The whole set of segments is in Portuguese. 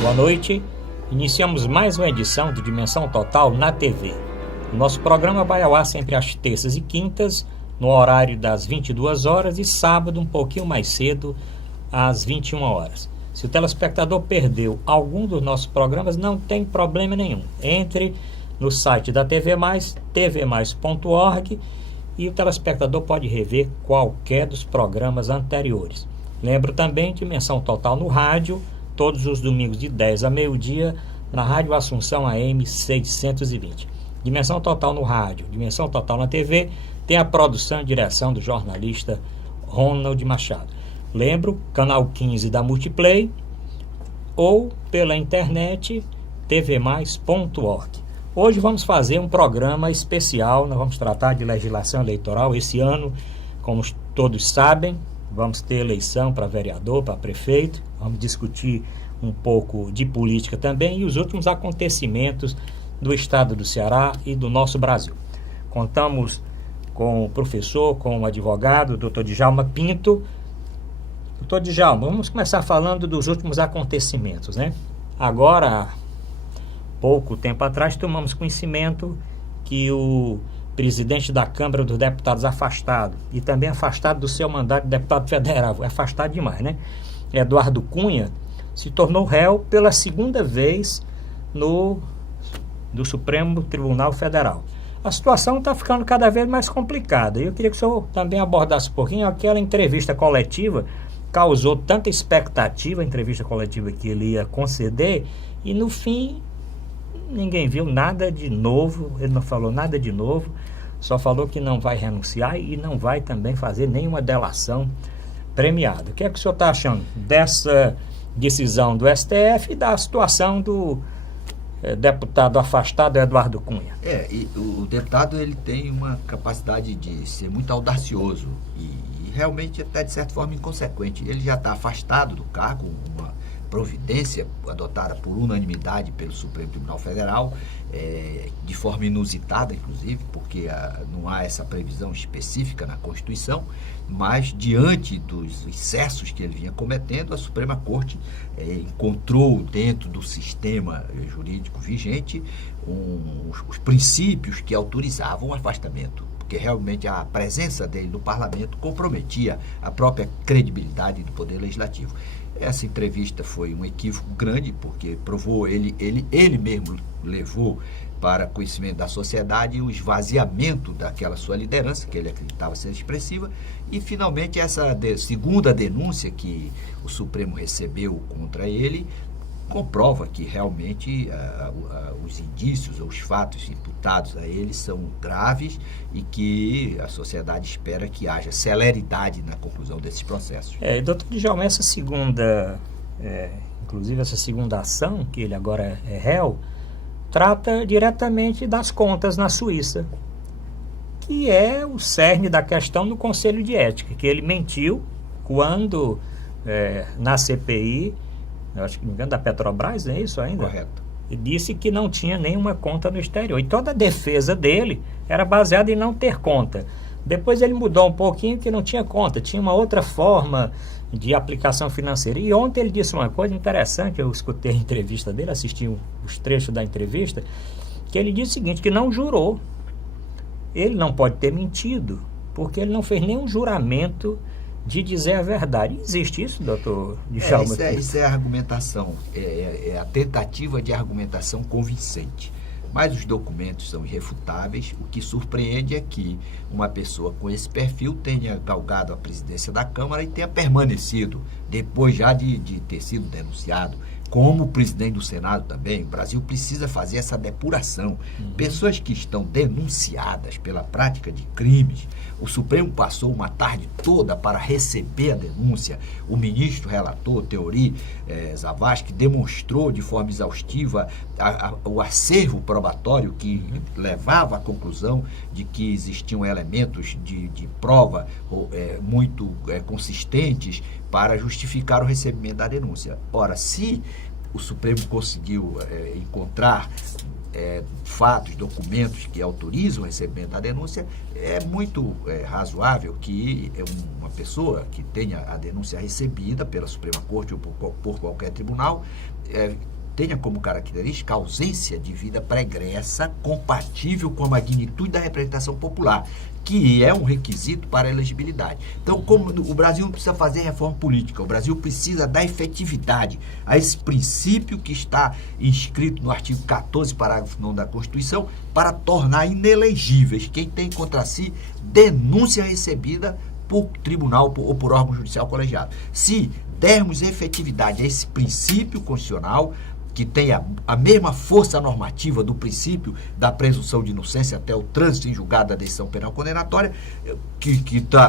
Boa noite. Iniciamos mais uma edição do Dimensão Total na TV. O nosso programa vai ao ar sempre às terças e quintas, no horário das 22 horas, e sábado um pouquinho mais cedo, às 21 horas. Se o telespectador perdeu algum dos nossos programas, não tem problema nenhum. Entre no site da TV Mais, tvmais.org, e o telespectador pode rever qualquer dos programas anteriores. Lembro também Dimensão Total no rádio, todos os domingos de 10 a meio-dia, na Rádio Assunção AM 620. Dimensão Total no rádio, Dimensão Total na TV, tem a produção e direção do jornalista Ronald Machado. Lembro, canal 15 da Multiplay, ou pela internet tvmais.org. Hoje vamos fazer um programa especial, nós vamos tratar de legislação eleitoral. Esse ano, como todos sabem, vamos ter eleição para vereador, para prefeito, vamos discutir um pouco de política também e os últimos acontecimentos do estado do Ceará e do nosso Brasil. Contamos com o professor, com o advogado, o Dr. Djalma Pinto. Dr. Djalma, vamos começar falando dos últimos acontecimentos, né? Agora, pouco tempo atrás, tomamos conhecimento que o presidente da Câmara dos Deputados afastado, e também afastado do seu mandato de deputado federal, afastado demais, né? Eduardo Cunha, se tornou réu pela segunda vez do Supremo Tribunal Federal. A situação está ficando cada vez mais complicada. Eu queria que o senhor também abordasse um pouquinho aquela entrevista coletiva, causou tanta expectativa, a entrevista coletiva que ele ia conceder, e no fim ninguém viu nada de novo, ele não falou nada de novo, só falou que não vai renunciar e não vai também fazer nenhuma delação premiada. O que é que o senhor está achando dessa decisão do STF e da situação do deputado afastado Eduardo Cunha? E o deputado ele tem uma capacidade de ser muito audacioso e realmente até de certa forma inconsequente. Ele já está afastado do cargo, uma providência adotada por unanimidade pelo Supremo Tribunal Federal, de forma inusitada, inclusive, porque não há essa previsão específica na Constituição, mas diante dos excessos que ele vinha cometendo, a Suprema Corte encontrou dentro do sistema jurídico vigente os princípios que autorizavam o afastamento, porque realmente a presença dele no parlamento comprometia a própria credibilidade do Poder Legislativo. Essa entrevista foi um equívoco grande, porque provou, ele mesmo levou para conhecimento da sociedade o esvaziamento daquela sua liderança, que ele acreditava ser expressiva, e finalmente essa segunda denúncia que o Supremo recebeu contra ele comprova que realmente os indícios ou os fatos imputados a ele são graves e que a sociedade espera que haja celeridade na conclusão desses processos. Doutor Djalma, essa segunda, inclusive essa segunda ação, que ele agora é réu, trata diretamente das contas na Suíça, que é o cerne da questão do Conselho de Ética, que ele mentiu quando na CPI, eu acho que me engano, da Petrobras, não é isso ainda? Correto. E disse que não tinha nenhuma conta no exterior. E toda a defesa dele era baseada em não ter conta. Depois ele mudou um pouquinho, que não tinha conta, tinha uma outra forma de aplicação financeira. E ontem ele disse uma coisa interessante, eu escutei a entrevista dele, assisti os trechos da entrevista, que ele disse o seguinte, que não jurou. Ele não pode ter mentido, porque ele não fez nenhum juramento de dizer a verdade. Existe isso, doutor Djalma? Isso é a argumentação, é a tentativa de argumentação convincente. Mas os documentos são irrefutáveis. O que surpreende é que uma pessoa com esse perfil tenha galgado a presidência da Câmara e tenha permanecido, depois já de ter sido denunciado, como presidente do Senado também. O Brasil precisa fazer essa depuração. Pessoas que estão denunciadas pela prática de crimes, o Supremo passou uma tarde toda para receber a denúncia. O ministro relator, Teori Zavascki, demonstrou de forma exaustiva o acervo probatório que levava à conclusão de que existiam elementos de prova muito consistentes para justificar o recebimento da denúncia. Ora, se o Supremo conseguiu encontrar fatos, documentos que autorizam o recebimento da denúncia, é muito razoável que uma pessoa que tenha a denúncia recebida pela Suprema Corte ou por qualquer tribunal tenha como característica a ausência de vida pregressa compatível com a magnitude da representação popular, que é um requisito para a elegibilidade. Então, como o Brasil não precisa fazer reforma política, o Brasil precisa dar efetividade a esse princípio que está inscrito no artigo 14, parágrafo 9 da Constituição, para tornar inelegíveis quem tem contra si denúncia recebida por tribunal ou por órgão judicial colegiado. Se dermos efetividade a esse princípio constitucional, que tem a mesma força normativa do princípio da presunção de inocência até o trânsito em julgado da decisão penal condenatória,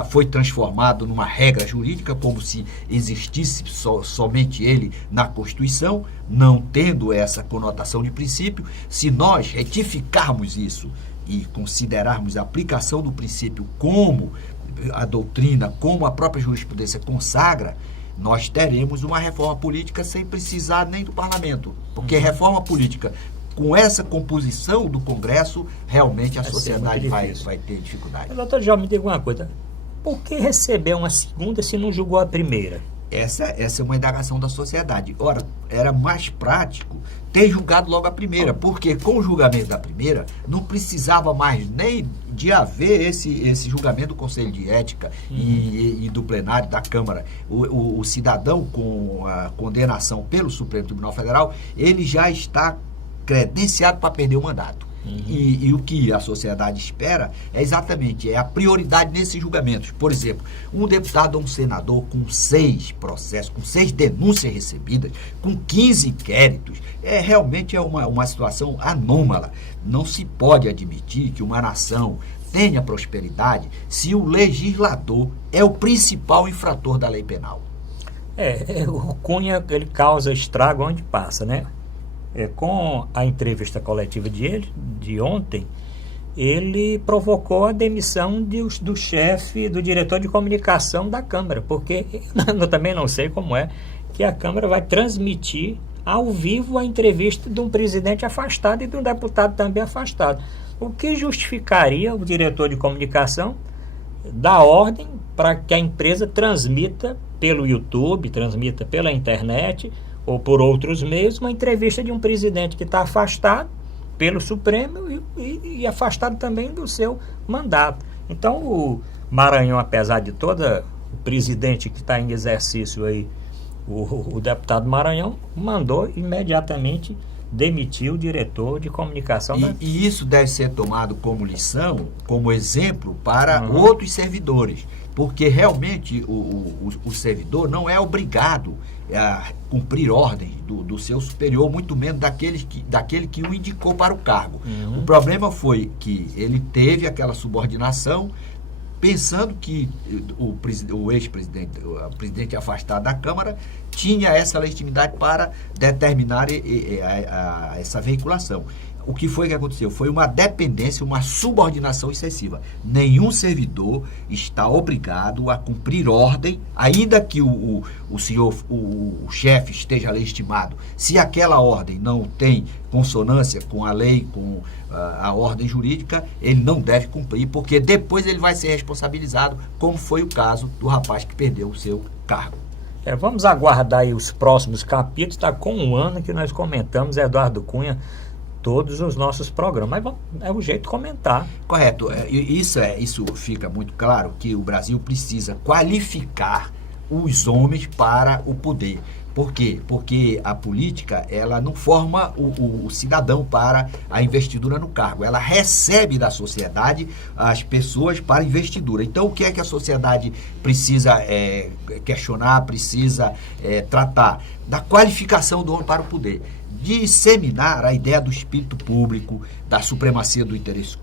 foi transformado numa regra jurídica, como se existisse somente ele na Constituição, não tendo essa conotação de princípio. Se nós retificarmos isso e considerarmos a aplicação do princípio como a doutrina, como a própria jurisprudência consagra, nós teremos uma reforma política sem precisar nem do parlamento, porque reforma política, com essa composição do Congresso, realmente a sociedade vai ter dificuldade. Mas, doutor João, me diga uma coisa, por que receber uma segunda se não julgou a primeira? Essa é uma indagação da sociedade. Ora, era mais prático ter julgado logo a primeira, porque com o julgamento da primeira, não precisava mais nem de haver esse julgamento do Conselho de Ética e do plenário da Câmara. O cidadão com a condenação pelo Supremo Tribunal Federal, ele já está credenciado para perder o mandato. E o que a sociedade espera é exatamente a prioridade nesses julgamentos. Por exemplo, um deputado ou um senador com 6 processos, com 6 denúncias recebidas, com 15 inquéritos, realmente é uma situação anômala. Não se pode admitir que uma nação tenha prosperidade se o legislador é o principal infrator da lei penal. O Cunha, ele causa estrago onde passa, né? Com a entrevista coletiva de ontem, ele provocou a demissão do chefe, do diretor de comunicação da Câmara, porque eu também não sei como é que a Câmara vai transmitir ao vivo a entrevista de um presidente afastado e de um deputado também afastado. O que justificaria o diretor de comunicação dar ordem para que a empresa transmita pelo YouTube, transmita pela internet ou por outros meios, uma entrevista de um presidente que está afastado pelo Supremo e afastado também do seu mandato. Então, o Maranhão, apesar de todo o presidente que está em exercício aí, o deputado Maranhão mandou imediatamente demitir o diretor de comunicação. E isso deve ser tomado como lição, como exemplo para outros servidores, porque realmente o servidor não é obrigado a cumprir ordens do seu superior, muito menos daquele que o indicou para o cargo. O problema foi que ele teve aquela subordinação pensando que o ex-presidente, o presidente afastado da Câmara, tinha essa legitimidade para determinar essa veiculação. O que foi que aconteceu? Foi uma dependência, uma subordinação excessiva. Nenhum servidor está obrigado a cumprir ordem, ainda que o chefe esteja legitimado. Se aquela ordem não tem consonância com a lei, com a ordem jurídica, ele não deve cumprir, porque depois ele vai ser responsabilizado, como foi o caso do rapaz que perdeu o seu cargo. Vamos aguardar aí os próximos capítulos. Está com um ano que nós comentamos, Eduardo Cunha, todos os nossos programas, mas é o jeito de comentar. Correto. Isso fica muito claro, que o Brasil precisa qualificar os homens para o poder. Por quê? Porque a política, ela não forma o cidadão para a investidura no cargo. Ela recebe da sociedade as pessoas para a investidura. Então, o que é que a sociedade precisa questionar, precisa tratar? Da qualificação do homem para o poder. Disseminar a ideia do espírito público, da supremacia do interesse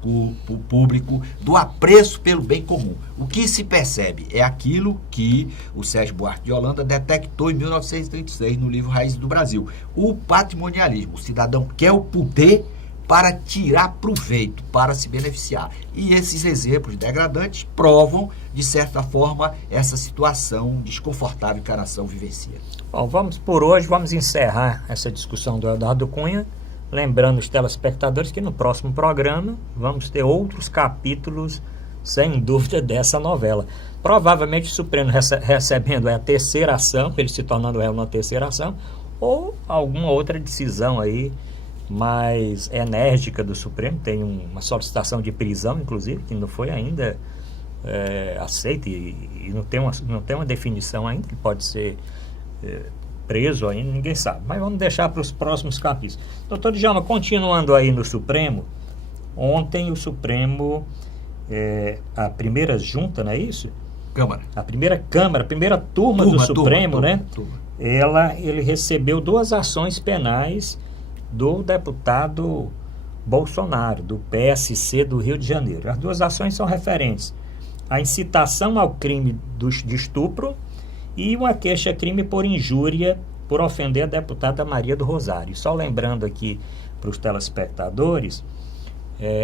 público, do apreço pelo bem comum. O que se percebe é aquilo que o Sérgio Buarque de Holanda detectou em 1936 no livro Raízes do Brasil. O patrimonialismo. O cidadão quer o poder para tirar proveito, para se beneficiar. E esses exemplos degradantes provam, de certa forma, essa situação desconfortável que a nação vivencia. Bom, vamos encerrar essa discussão do Eduardo Cunha. Lembrando os telespectadores que no próximo programa vamos ter outros capítulos, sem dúvida, dessa novela. Provavelmente o Supremo recebendo a terceira ação, ele se tornando réu na terceira ação, ou alguma outra decisão aí mais enérgica do Supremo. Tem uma solicitação de prisão, inclusive, que não foi ainda aceita e não tem uma definição ainda, que pode ser preso ainda, ninguém sabe. Mas vamos deixar para os próximos capítulos. Doutor Djalma, continuando aí no Supremo, ontem o Supremo, a primeira junta, não é isso? Câmara. A primeira Câmara, a primeira turma do Supremo, né? Ele recebeu 2 ações penais do deputado Bolsonaro, do PSC do Rio de Janeiro. As 2 ações são referentes à incitação ao crime de estupro e uma queixa-crime por injúria por ofender a deputada Maria do Rosário. Só lembrando aqui para os telespectadores,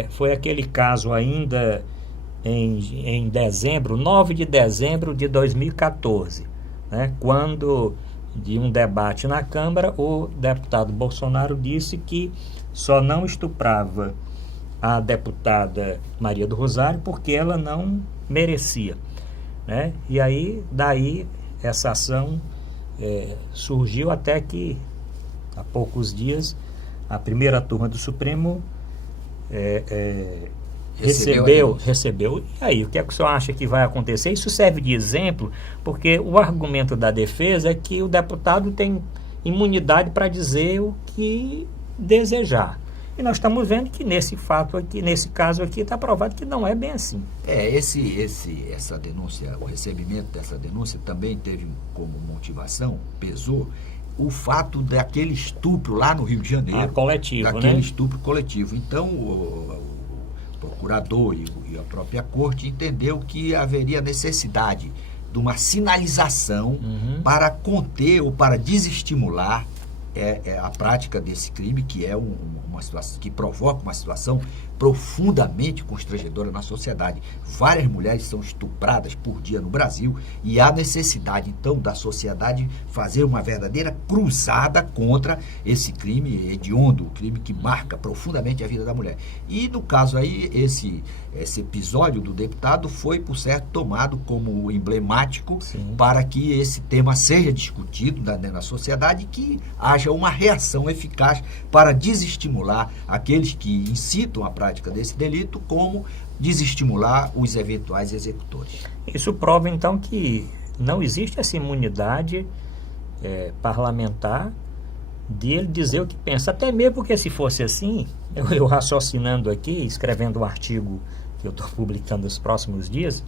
foi aquele caso ainda em dezembro, 9 de dezembro de 2014, né, quando, de um debate na Câmara, o deputado Bolsonaro disse que só não estuprava a deputada Maria do Rosário porque ela não merecia, né? E aí, daí, essa ação surgiu até que, há poucos dias, a primeira turma do Supremo recebeu. E aí, o que é que o senhor acha que vai acontecer? Isso serve de exemplo, porque o argumento da defesa é que o deputado tem imunidade para dizer o que desejar. E nós estamos vendo que nesse fato aqui, nesse caso aqui, está provado que não é bem assim. Essa denúncia, o recebimento dessa denúncia também teve como motivação, pesou, o fato daquele estupro lá no Rio de Janeiro. Coletivo, daquele né? Estupro coletivo. Então, o procurador e a própria corte entendeu que haveria necessidade de uma sinalização para conter ou para desestimular a prática desse crime, que é uma situação que provoca uma situação profundamente constrangedora na sociedade. Várias mulheres são estupradas por dia no Brasil e há necessidade, então, da sociedade fazer uma verdadeira cruzada contra esse crime hediondo, o crime que marca profundamente a vida da mulher. E, no caso aí, esse episódio do deputado foi, por certo, tomado como emblemático. Sim. Para que esse tema seja discutido na sociedade e que haja uma reação eficaz para desestimular aqueles que incitam a prática desse delito, como desestimular os eventuais executores. Isso prova, então, que não existe essa imunidade parlamentar de ele dizer o que pensa. Até mesmo porque, se fosse assim, eu raciocinando aqui, escrevendo um artigo que eu estou publicando nos próximos dias,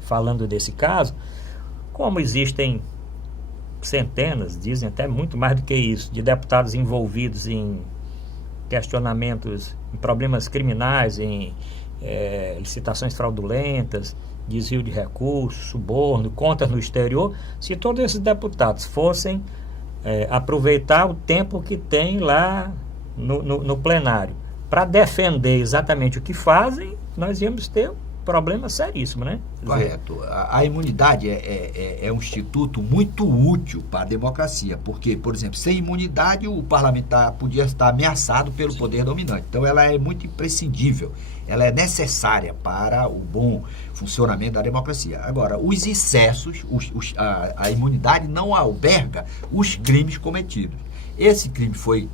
falando desse caso, como existem centenas, dizem até muito mais do que isso, de deputados envolvidos em questionamentos, em problemas criminais, em licitações fraudulentas, desvio de recursos, suborno, contas no exterior. Se todos esses deputados fossem aproveitar o tempo que tem lá no plenário para defender exatamente o que fazem, nós íamos ter problema seríssimo, né? Correto. A imunidade é um instituto muito útil para a democracia, porque, por exemplo, sem imunidade o parlamentar podia estar ameaçado pelo poder dominante. Então ela é muito imprescindível, ela é necessária para o bom funcionamento da democracia. Agora, os excessos, a imunidade não alberga os crimes cometidos. Esse crime foi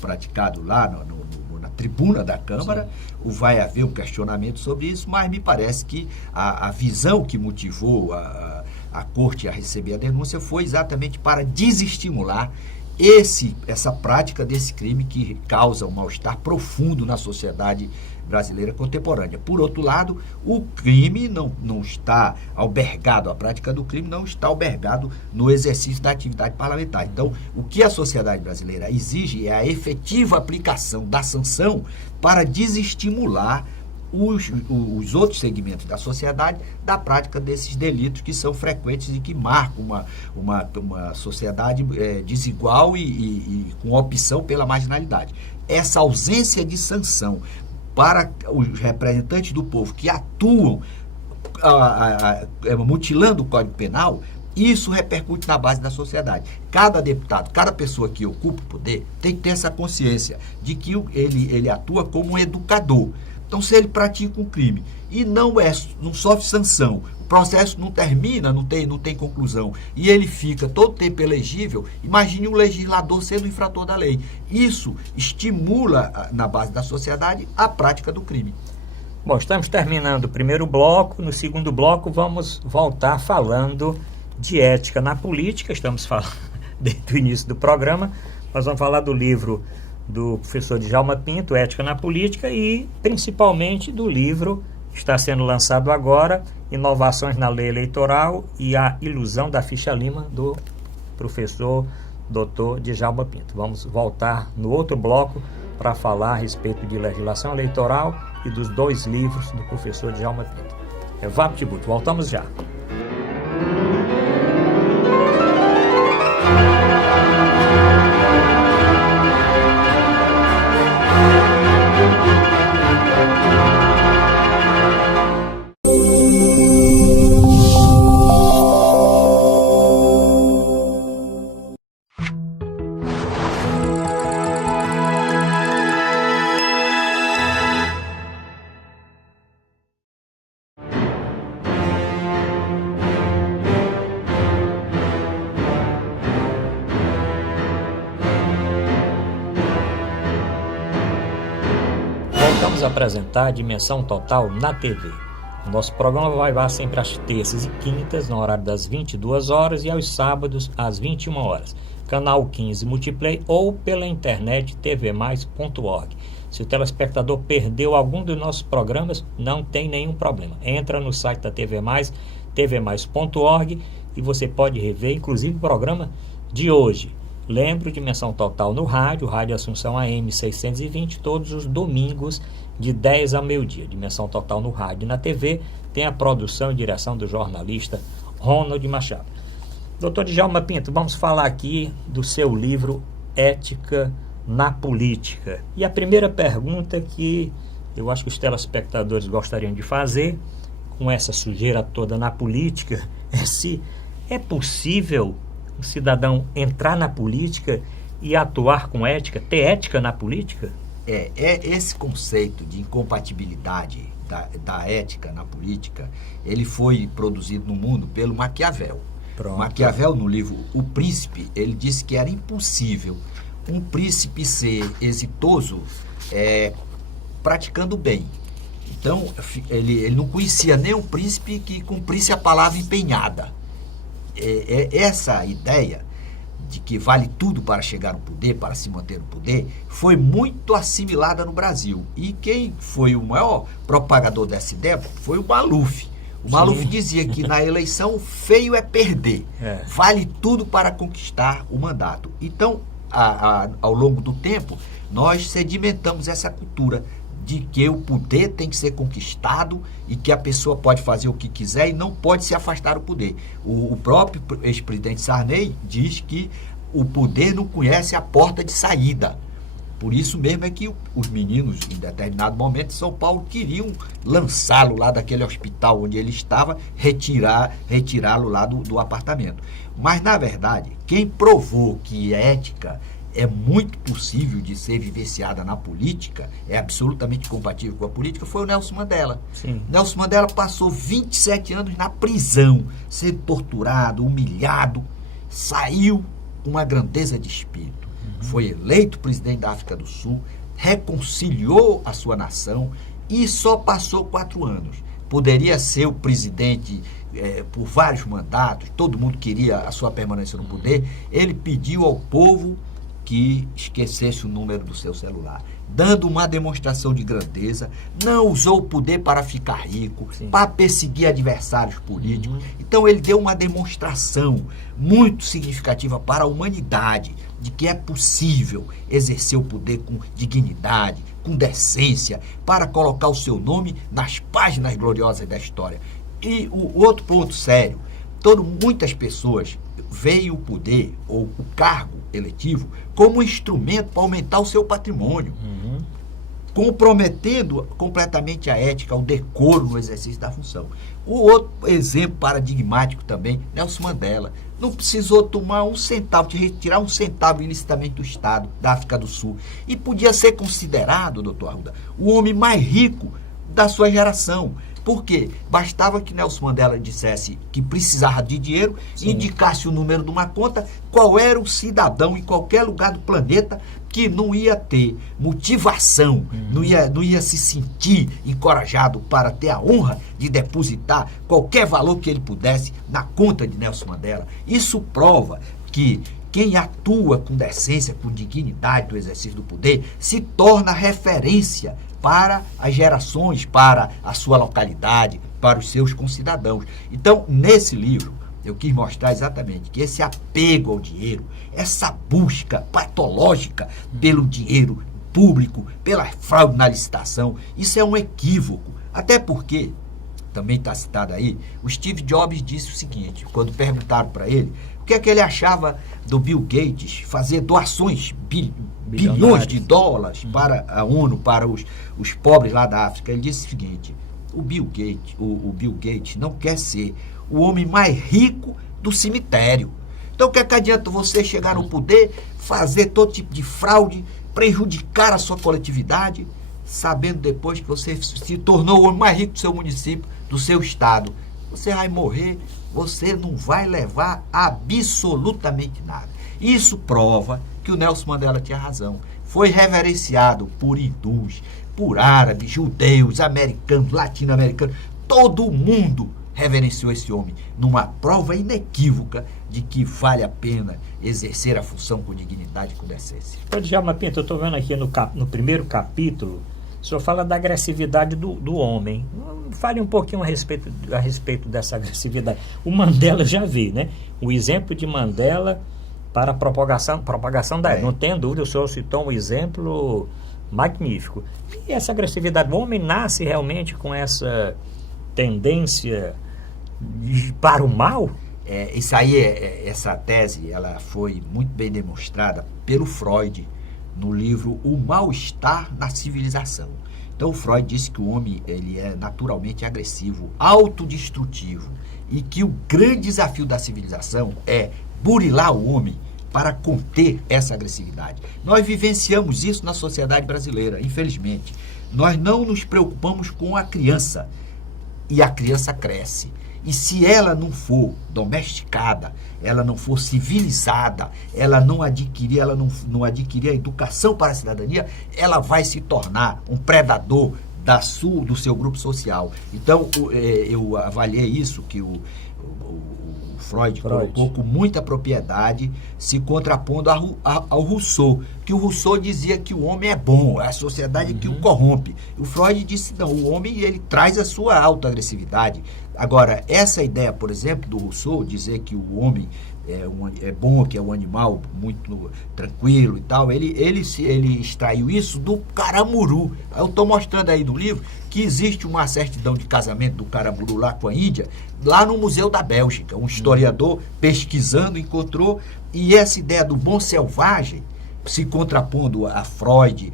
praticado lá na tribuna da Câmara. Sim. Vai haver um questionamento sobre isso, mas me parece que a visão que motivou a corte a receber a denúncia foi exatamente para desestimular essa prática desse crime que causa um mal-estar profundo na sociedade brasileira contemporânea. Por outro lado, o crime não está albergado, a prática do crime não está albergado no exercício da atividade parlamentar. Então, o que a sociedade brasileira exige é a efetiva aplicação da sanção para desestimular os outros segmentos da sociedade da prática desses delitos que são frequentes e que marcam uma sociedade desigual e com opção pela marginalidade. Essa ausência de sanção para os representantes do povo que atuam mutilando o Código Penal Isso repercute na base da sociedade. Cada deputado, cada pessoa que ocupa o poder tem que ter essa consciência de que ele atua como um educador. Então, se ele pratica um crime e não sofre sanção, o processo não termina, não tem conclusão, e ele fica todo tempo elegível, imagine um legislador sendo infrator da lei. Isso estimula, na base da sociedade, a prática do crime. Bom, estamos terminando o primeiro bloco. No segundo bloco, vamos voltar falando de ética na política. Estamos falando desde o início do programa. Nós vamos falar do livro do professor Djalma Pinto, Ética na Política, e principalmente do livro que está sendo lançado agora, Inovações na Lei Eleitoral e a Ilusão da Ficha Lima, do professor Dr. Djalma Pinto. Vamos voltar no outro bloco para falar a respeito de legislação eleitoral e dos 2 livros do professor Djalma Pinto. É VaptVupt, voltamos já. Vamos apresentar a Dimensão Total na TV. O nosso programa vai ao ar sempre às terças e quintas, no horário das 22 horas, e aos sábados, às 21 horas. Canal 15 Multiplay ou pela internet tvmais.org. Se o telespectador perdeu algum dos nossos programas, não tem nenhum problema. Entra no site da TV Mais, tvmais.org, e você pode rever, inclusive, o programa de hoje. Lembro, Dimensão Total no rádio, Rádio Assunção AM 620, todos os domingos, de 10 a meio-dia. Dimensão Total no rádio e na TV tem a produção e direção do jornalista Ronald Machado. Doutor Djalma Pinto, vamos falar aqui do seu livro Ética na Política. E a primeira pergunta que eu acho que os telespectadores gostariam de fazer, com essa sujeira toda na política, é se é possível um cidadão entrar na política e atuar com ética, ter ética na política? É esse conceito de incompatibilidade da ética na política, ele foi produzido no mundo pelo Maquiavel. Pronto. Maquiavel, no livro O Príncipe, ele disse que era impossível um príncipe ser exitoso praticando bem. Então, ele não conhecia nem um príncipe que cumprisse a palavra empenhada. Essa ideia de que vale tudo para chegar ao poder, para se manter no poder, foi muito assimilada no Brasil. E quem foi o maior propagador dessa ideia foi o Maluf. O Maluf dizia que na eleição feio é perder. Vale tudo para conquistar o mandato. Então, ao longo do tempo, nós sedimentamos essa cultura de que o poder tem que ser conquistado e que a pessoa pode fazer o que quiser e não pode se afastar do poder. O próprio ex-presidente Sarney diz que o poder não conhece a porta de saída. Por isso mesmo é que os meninos, em determinado momento, em São Paulo, queriam lançá-lo lá daquele hospital onde ele estava, retirá-lo lá do apartamento. Mas, na verdade, quem provou que ética é muito possível de ser vivenciada na política, é absolutamente compatível com a política, foi o Nelson Mandela. Sim. Nelson Mandela passou 27 anos na prisão, sendo torturado, humilhado, saiu com uma grandeza de espírito. Foi eleito presidente da África do Sul, reconciliou a sua nação e só passou 4 anos. Poderia ser o presidente por vários mandatos, todo mundo queria a sua permanência no poder. Ele pediu ao povo que esquecesse o número do seu celular, dando uma demonstração de grandeza. Não usou o poder para ficar rico, para perseguir adversários políticos. Então ele deu uma demonstração muito significativa para a humanidade de que é possível exercer o poder com dignidade, com decência, para colocar o seu nome nas páginas gloriosas da história. E o outro ponto sério, muitas pessoas veem o poder ou o cargo eletivo como um instrumento para aumentar o seu patrimônio. comprometendo completamente a ética, o decoro no exercício da função. O outro exemplo paradigmático também, Nelson Mandela. Não precisou tomar um centavo, retirar um centavo ilicitamente do Estado da África do Sul. E podia ser considerado, doutor Arruda, o homem mais rico da sua geração. Por quê? Bastava que Nelson Mandela dissesse que precisava de dinheiro, sim, indicasse o número de uma conta, qual era o cidadão em qualquer lugar do planeta que não ia ter motivação, não ia se sentir encorajado para ter a honra de depositar qualquer valor que ele pudesse na conta de Nelson Mandela. Isso prova que quem atua com decência, com dignidade do exercício do poder, se torna referência para as gerações, para a sua localidade, para os seus concidadãos. Então, nesse livro, eu quis mostrar exatamente que esse apego ao dinheiro, essa busca patológica pelo dinheiro público, pela fraude na licitação, isso é um equívoco. Até porque, também está citado aí, o Steve Jobs disse o seguinte, quando perguntaram para ele o que é que ele achava do Bill Gates fazer doações bilhões de dólares para a ONU, para os pobres lá da África. Ele disse o seguinte, o Bill Gates não quer ser o homem mais rico do cemitério. Então, o que é que adianta você chegar no poder, fazer todo tipo de fraude, prejudicar a sua coletividade, sabendo depois que você se tornou o homem mais rico do seu município, do seu estado? Você vai morrer, você não vai levar absolutamente nada. Isso prova que o Nelson Mandela tinha razão. Foi reverenciado por hindus, por árabes, judeus, americanos, latino-americanos. Todo mundo reverenciou esse homem, numa prova inequívoca de que vale a pena exercer a função com dignidade e com decência. Djalma Pinto, eu estou vendo aqui no primeiro capítulo, o senhor fala da agressividade do homem. Fale um pouquinho a respeito dessa agressividade. O Mandela já vê, né? O exemplo de Mandela para a propagação da... Não tem dúvida, o senhor citou um exemplo magnífico. E essa agressividade, o homem nasce realmente com essa tendência para o mal? Isso aí, essa tese, ela foi muito bem demonstrada pelo Freud no livro O Mal-Estar na Civilização. Então, o Freud disse que o homem ele é naturalmente agressivo, autodestrutivo, e que o grande desafio da civilização é burilar o homem para conter essa agressividade. Nós vivenciamos isso na sociedade brasileira, infelizmente. Nós não nos preocupamos com a criança, e a criança cresce. E se ela não for domesticada, ela não for civilizada, ela não adquirir a educação para a cidadania, ela vai se tornar um predador do seu grupo social. Então, eu avaliei isso, que o Freud colocou com muita propriedade, se contrapondo ao Rousseau, que o Rousseau dizia que o homem é bom, é a sociedade que o corrompe. O Freud disse, não, o homem ele traz a sua autoagressividade. Agora, essa ideia, por exemplo, do Rousseau, dizer que o homem é bom, que é um animal muito tranquilo e tal, ele extraiu isso do caramuru. Eu estou mostrando aí no livro que existe uma certidão de casamento do caramuru lá com a Índia, lá no Museu da Bélgica. Um historiador pesquisando encontrou, e essa ideia do bom selvagem, se contrapondo a Freud,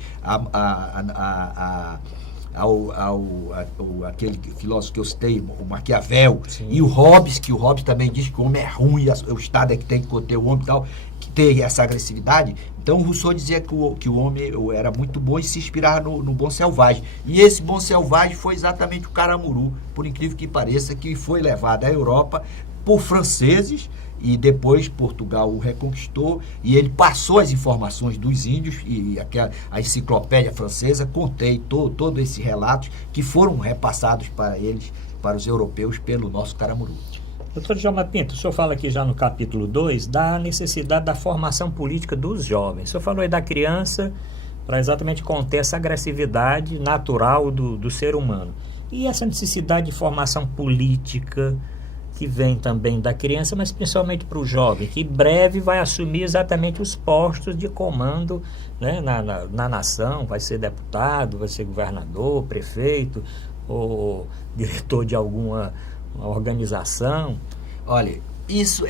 aquele filósofo que eu citei, o Maquiavel, sim, e o Hobbes, que o Hobbes também diz que o homem é ruim, o Estado é que tem que conter o homem e tal, que tem essa agressividade. Então o Rousseau dizia que o homem era muito bom e se inspirava no bom selvagem. E esse bom selvagem foi exatamente o caramuru, por incrível que pareça, que foi levado à Europa por franceses, e depois Portugal o reconquistou, e ele passou as informações dos índios, e a enciclopédia francesa contém todos esses relatos que foram repassados para eles, para os europeus, pelo nosso caramuru. Doutor Djalma Pinto, o senhor fala aqui já no capítulo 2 da necessidade da formação política dos jovens. O senhor falou aí da criança para exatamente conter essa agressividade natural do ser humano. E essa necessidade de formação política que vem também da criança, mas principalmente para o jovem, que em breve vai assumir exatamente os postos de comando, né, na nação, vai ser deputado, vai ser governador, prefeito, ou diretor de alguma organização. Olha,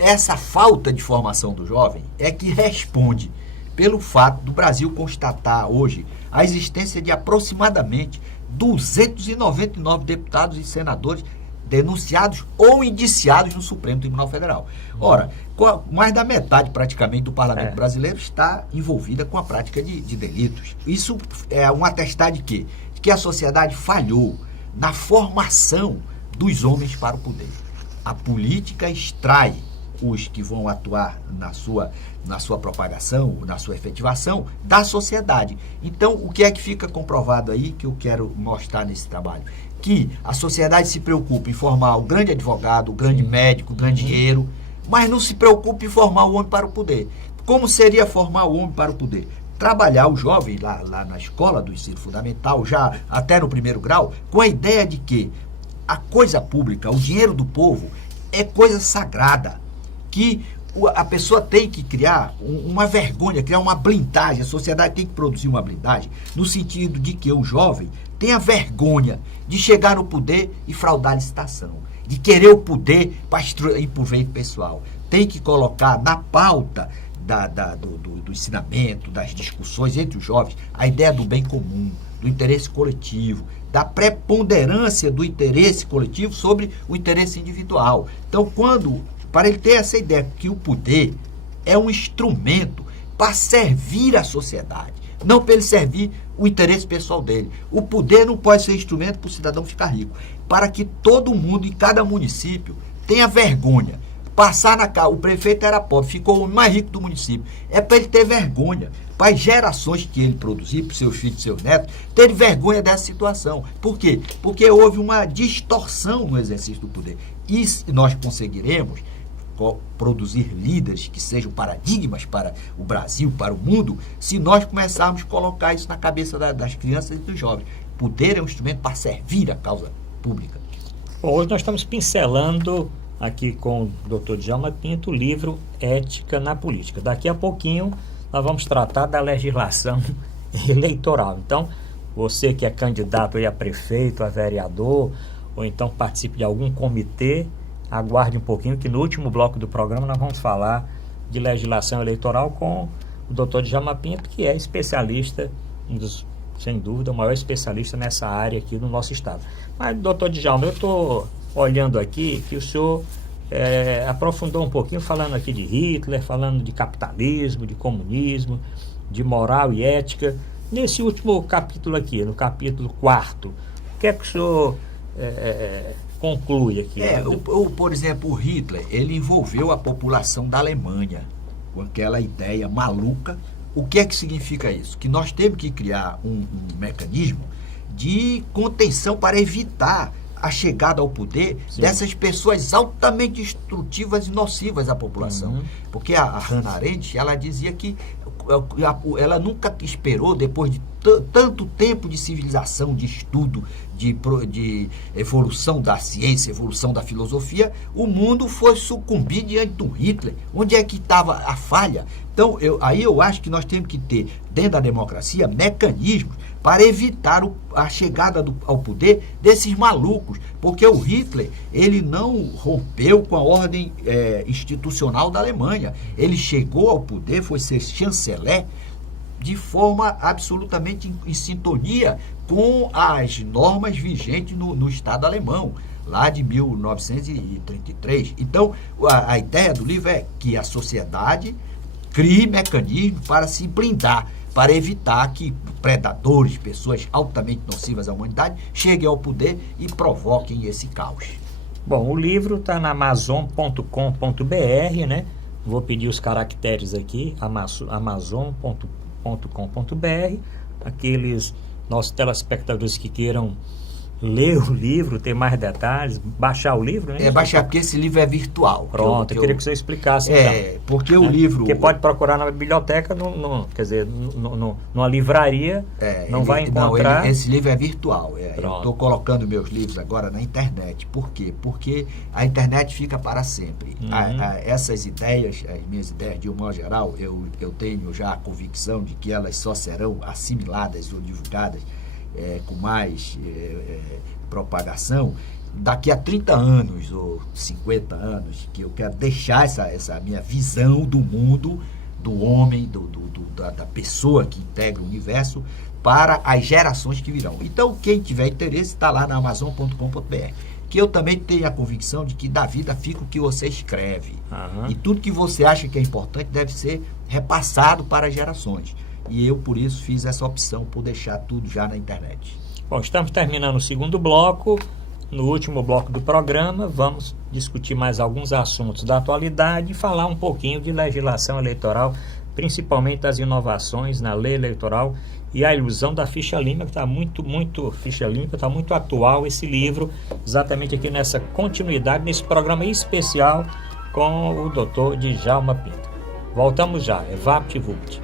essa falta de formação do jovem é que responde pelo fato do Brasil constatar hoje a existência de aproximadamente 299 deputados e senadores denunciados ou indiciados no Supremo Tribunal Federal. Ora, mais da metade praticamente do parlamento brasileiro está envolvida com a prática de delitos. Isso é um atestado de quê? De que a sociedade falhou na formação dos homens para o poder. A política extrai os que vão atuar na sua propagação, na sua efetivação, da sociedade. Então, o que é que fica comprovado aí, que eu quero mostrar nesse trabalho? Que a sociedade se preocupa em formar o grande advogado, o grande médico, o grande engenheiro, mas não se preocupa em formar o homem para o poder. Como seria formar o homem para o poder? Trabalhar o jovem lá na escola do ensino fundamental, já até no primeiro grau, com a ideia de que a coisa pública, o dinheiro do povo, é coisa sagrada, que a pessoa tem que criar uma vergonha, criar uma blindagem, a sociedade tem que produzir uma blindagem, no sentido de que o jovem tenha vergonha de chegar no poder e fraudar a licitação, de querer o poder para ir por proveito pessoal. Tem que colocar na pauta do ensinamento, das discussões entre os jovens, a ideia do bem comum, do interesse coletivo, da preponderância do interesse coletivo sobre o interesse individual. Então, para ele ter essa ideia que o poder é um instrumento para servir a sociedade, não para ele servir o interesse pessoal dele. O poder não pode ser instrumento para o cidadão ficar rico. Para que todo mundo, em cada município, tenha vergonha. Passar na casa, o prefeito era pobre, ficou o mais rico do município. É para ele ter vergonha, para as gerações que ele produzir, para os seus filhos e seus netos, terem vergonha dessa situação. Por quê? Porque houve uma distorção no exercício do poder. E nós conseguiremos produzir líderes que sejam paradigmas para o Brasil, para o mundo, se nós começarmos a colocar isso na cabeça das crianças e dos jovens. Poder é um instrumento para servir a causa pública. Hoje nós estamos pincelando aqui com o Dr. Djalma Pinto o livro Ética na Política. Daqui a pouquinho nós vamos tratar da legislação eleitoral. Então, você que é candidato aí a prefeito, a vereador, ou então participe de algum comitê, aguarde um pouquinho, que no último bloco do programa nós vamos falar de legislação eleitoral com o Dr. Djalma Pinto, que é especialista, sem dúvida, o maior especialista nessa área aqui no nosso estado. Mas, Dr. Djalma, eu estou olhando aqui que o senhor aprofundou um pouquinho, falando aqui de Hitler, falando de capitalismo, de comunismo, de moral e ética. Nesse último capítulo aqui, no capítulo 4, o que é que o senhor conclui aqui? Por exemplo, o Hitler, ele envolveu a população da Alemanha com aquela ideia maluca. O que é que significa isso? Que nós temos que criar um mecanismo de contenção para evitar a chegada ao poder dessas pessoas altamente destrutivas e nocivas à população. Porque a Hannah Arendt, ela dizia que ela nunca esperou, depois de tanto tempo de civilização, de estudo, de evolução da ciência, evolução da filosofia, o mundo foi sucumbir diante do Hitler. Onde é que estava a falha? Então, eu acho que nós temos que ter, dentro da democracia, mecanismos para evitar a chegada ao poder desses malucos. Porque o Hitler, ele não rompeu com a ordem institucional da Alemanha. Ele chegou ao poder, foi ser chanceler, de forma absolutamente em sintonia com as normas vigentes no Estado alemão, lá de 1933. Então, a ideia do livro é que a sociedade crie mecanismos para se blindar, para evitar que predadores, pessoas altamente nocivas à humanidade, cheguem ao poder e provoquem esse caos. Bom, o livro está na amazon.com.br, né? Vou pedir os caracteres aqui, amazon.com.br. Aqueles nossos telespectadores que queiram ler o livro, ter mais detalhes, baixar o livro, né? Baixar, porque esse livro é virtual. Pronto, eu queria que você explicasse. Porque o livro... Porque pode procurar na biblioteca, quer dizer, numa livraria, vai encontrar... Esse livro é virtual. Eu estou colocando meus livros agora na internet. Por quê? Porque a internet fica para sempre. Essas ideias, as minhas ideias de um modo geral, eu tenho já a convicção de que elas só serão assimiladas ou divulgadas com mais propagação daqui a 30 anos ou 50 anos, que eu quero deixar essa minha visão do mundo do homem, da pessoa que integra o universo, para as gerações que virão. Então, quem tiver interesse, está lá na Amazon.com.br. Que eu também tenho a convicção de que da vida fica o que você escreve. E tudo que você acha que é importante deve ser repassado para as gerações. E eu, por isso, fiz essa opção, por deixar tudo já na internet. Bom, estamos terminando o segundo bloco. No último bloco do programa, vamos discutir mais alguns assuntos da atualidade e falar um pouquinho de legislação eleitoral, principalmente das inovações na lei eleitoral e a ilusão da ficha limpa, que está muito atual esse livro, exatamente aqui nessa continuidade, nesse programa especial com o Dr. Djalma Pinto. Voltamos já, é VaptVupt.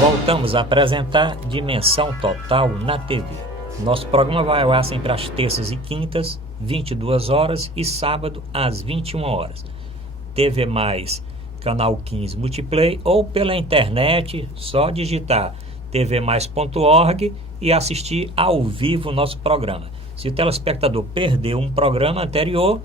Voltamos a apresentar Dimensão Total na TV. Nosso programa vai ao ar sempre às terças e quintas, 22 horas, e sábado às 21 horas. TV Mais, canal 15 Multiplay, ou pela internet, só digitar tvmais.org e assistir ao vivo o nosso programa. Se o telespectador perdeu um programa anterior,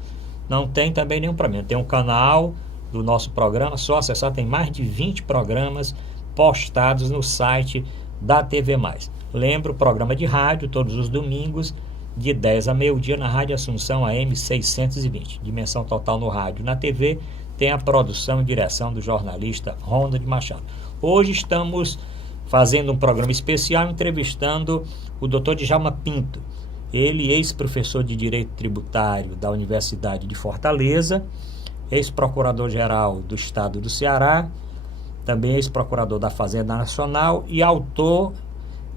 não tem também nenhum problema. Tem um canal do nosso programa, só acessar, tem mais de 20 programas postados no site da TV Mais. Lembro, o programa de rádio, todos os domingos, de 10 a meio-dia, na Rádio Assunção AM 620. Dimensão Total no rádio. Na TV, tem a produção e direção do jornalista Ronald Machado. Hoje estamos fazendo um programa especial, entrevistando o Dr. Djalma Pinto. Ele, ex-professor de Direito Tributário da Universidade de Fortaleza, ex-procurador-geral do Estado do Ceará, também ex-procurador da Fazenda Nacional e autor,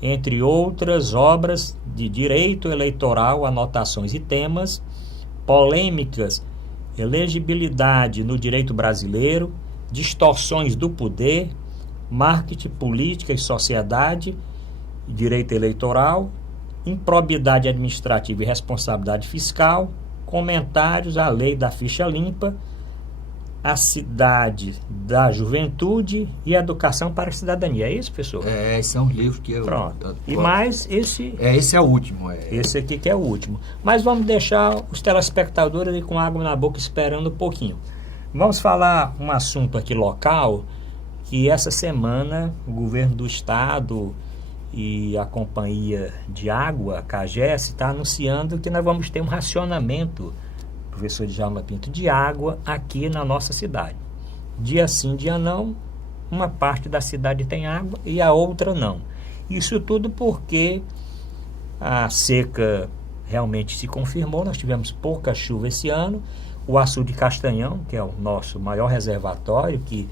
entre outras obras de direito eleitoral, anotações e temas, polêmicas, elegibilidade no direito brasileiro, distorções do poder, marketing, política e sociedade, direito eleitoral, improbidade administrativa e responsabilidade fiscal, comentários à lei da ficha limpa, a cidade da juventude e a educação para a cidadania. É isso, professor? São livros que eu... Pronto. E mais esse... esse é o último. Esse aqui que é o último. Mas vamos deixar os telespectadores aí com água na boca esperando um pouquinho. Vamos falar um assunto aqui local, que essa semana o governo do estado e a companhia de água, a CAGES, está anunciando que nós vamos ter um racionamento, professor Djalma Pinto, de água aqui na nossa cidade. Dia sim, dia não, uma parte da cidade tem água e a outra não. Isso tudo porque a seca realmente se confirmou, nós tivemos pouca chuva esse ano. O açude de Castanhão, que é o nosso maior reservatório, que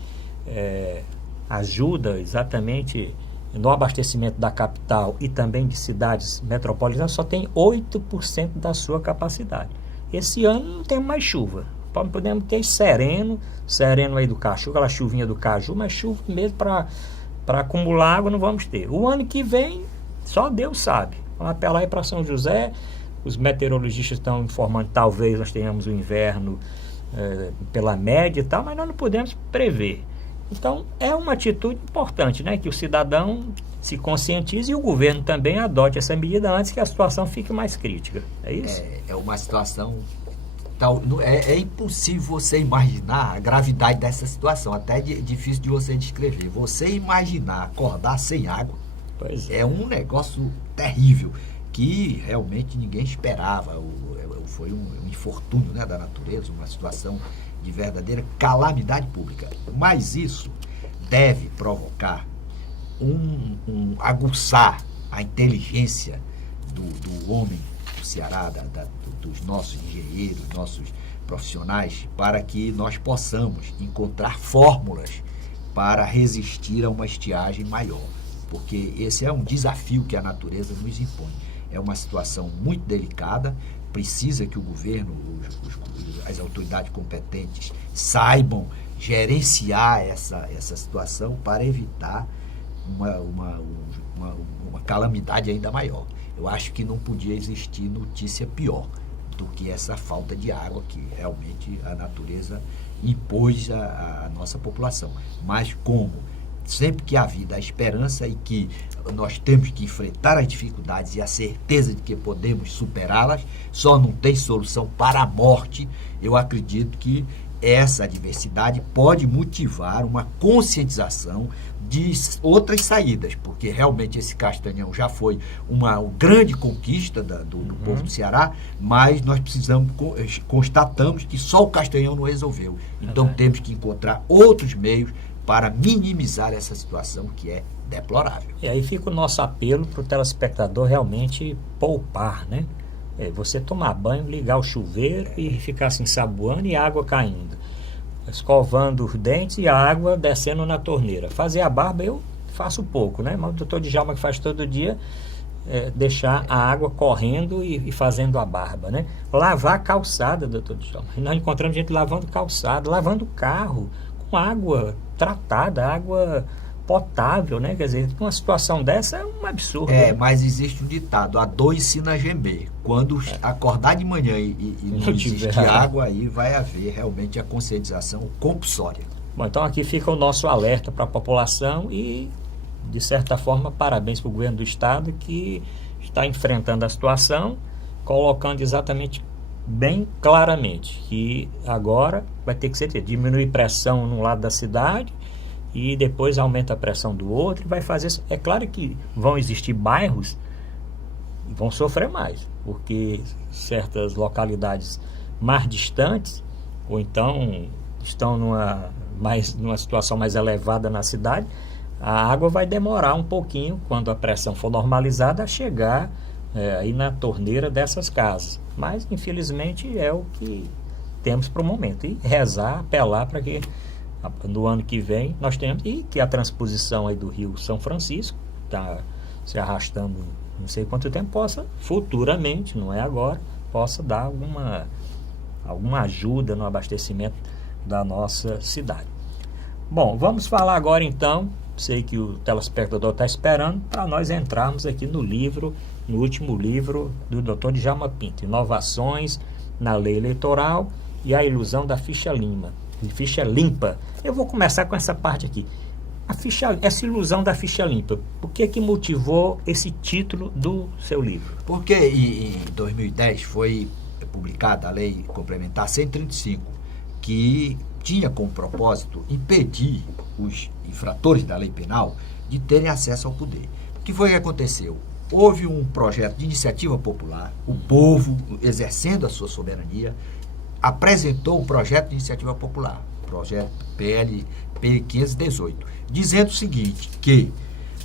ajuda exatamente no abastecimento da capital e também de cidades metropolitanas, só tem 8% da sua capacidade. Esse ano não tem mais chuva. Podemos ter sereno aí do Caju, aquela chuvinha do Caju, mas chuva mesmo para acumular água não vamos ter. O ano que vem, só Deus sabe. Vamos apelar aí para São José. Os meteorologistas estão informando que talvez nós tenhamos o inverno pela média e tal, mas nós não podemos prever. Então, é uma atitude importante, né? Que o cidadão se conscientize e o governo também adote essa medida antes que a situação fique mais crítica. É isso? É uma situação... É impossível você imaginar a gravidade dessa situação. Até difícil de você descrever. Você imaginar acordar sem água é um negócio terrível que realmente ninguém esperava. Foi um infortúnio, né, da natureza, uma situação de verdadeira calamidade pública. Mas isso deve provocar aguçar a inteligência do homem do Ceará, dos nossos engenheiros, nossos profissionais, para que nós possamos encontrar fórmulas para resistir a uma estiagem maior, porque esse é um desafio que a natureza nos impõe. é uma situação muito delicada, precisa que o governo, as autoridades competentes saibam gerenciar essa situação para evitar uma calamidade ainda maior. Eu acho que não podia existir notícia pior do que essa falta de água que realmente a natureza impôs à nossa população. Mas como sempre que há vida, a esperança e que nós temos que enfrentar as dificuldades e a certeza de que podemos superá-las, só não tem solução para a morte. Eu acredito que essa adversidade pode motivar uma conscientização de outras saídas, porque realmente esse Castanhão já foi uma grande conquista do povo do Ceará, mas nós constatamos que só o Castanhão não resolveu. Então temos que encontrar outros meios para minimizar essa situação que é deplorável. E aí fica o nosso apelo para o telespectador realmente poupar, né? Você tomar banho, ligar o chuveiro e ficar se ensaboando e a água caindo. Escovando os dentes e a água descendo na torneira. Fazer a barba eu faço pouco, né? Mas o doutor Djalma que faz todo dia, deixar a água correndo e fazendo a barba, né? Lavar a calçada, doutor Djalma. Nós encontramos gente lavando calçada, lavando carro com água tratada, água potável, né? Quer dizer, uma situação dessa é um absurdo. Né? Mas existe um ditado, a dor ensina a gemer. Quando acordar de manhã e não existe água, aí vai haver realmente a conscientização compulsória. Bom, então aqui fica o nosso alerta para a população e, de certa forma, parabéns para o governo do estado que está enfrentando a situação, colocando exatamente bem claramente que agora vai ter que ser diminuir pressão num lado da cidade e depois aumenta a pressão do outro e vai fazer isso. É claro que vão existir bairros que vão sofrer mais, porque certas localidades mais distantes, ou então estão numa situação mais elevada na cidade, a água vai demorar um pouquinho, quando a pressão for normalizada, a chegar aí na torneira dessas casas. Mas, infelizmente, é o que temos para o momento. E rezar, apelar para que no ano que vem nós tenhamos, e que a transposição aí do Rio São Francisco está se arrastando não sei quanto tempo, possa futuramente, não é agora, possa dar alguma ajuda no abastecimento da nossa cidade. Bom, vamos falar agora então, sei que o telespectador está esperando, para nós entrarmos aqui no último livro do Dr. Djalma Pinto, Inovações na Lei Eleitoral e a Ilusão da Ficha Limpa. Eu vou começar com essa parte aqui. Essa ilusão da ficha limpa, o que motivou esse título do seu livro? Porque em 2010 foi publicada a Lei Complementar 135, que tinha como propósito impedir os infratores da lei penal de terem acesso ao poder. O que foi que aconteceu? Houve um projeto de iniciativa popular, o povo, exercendo a sua soberania, apresentou um projeto de iniciativa popular, projeto PLP 518, dizendo o seguinte, que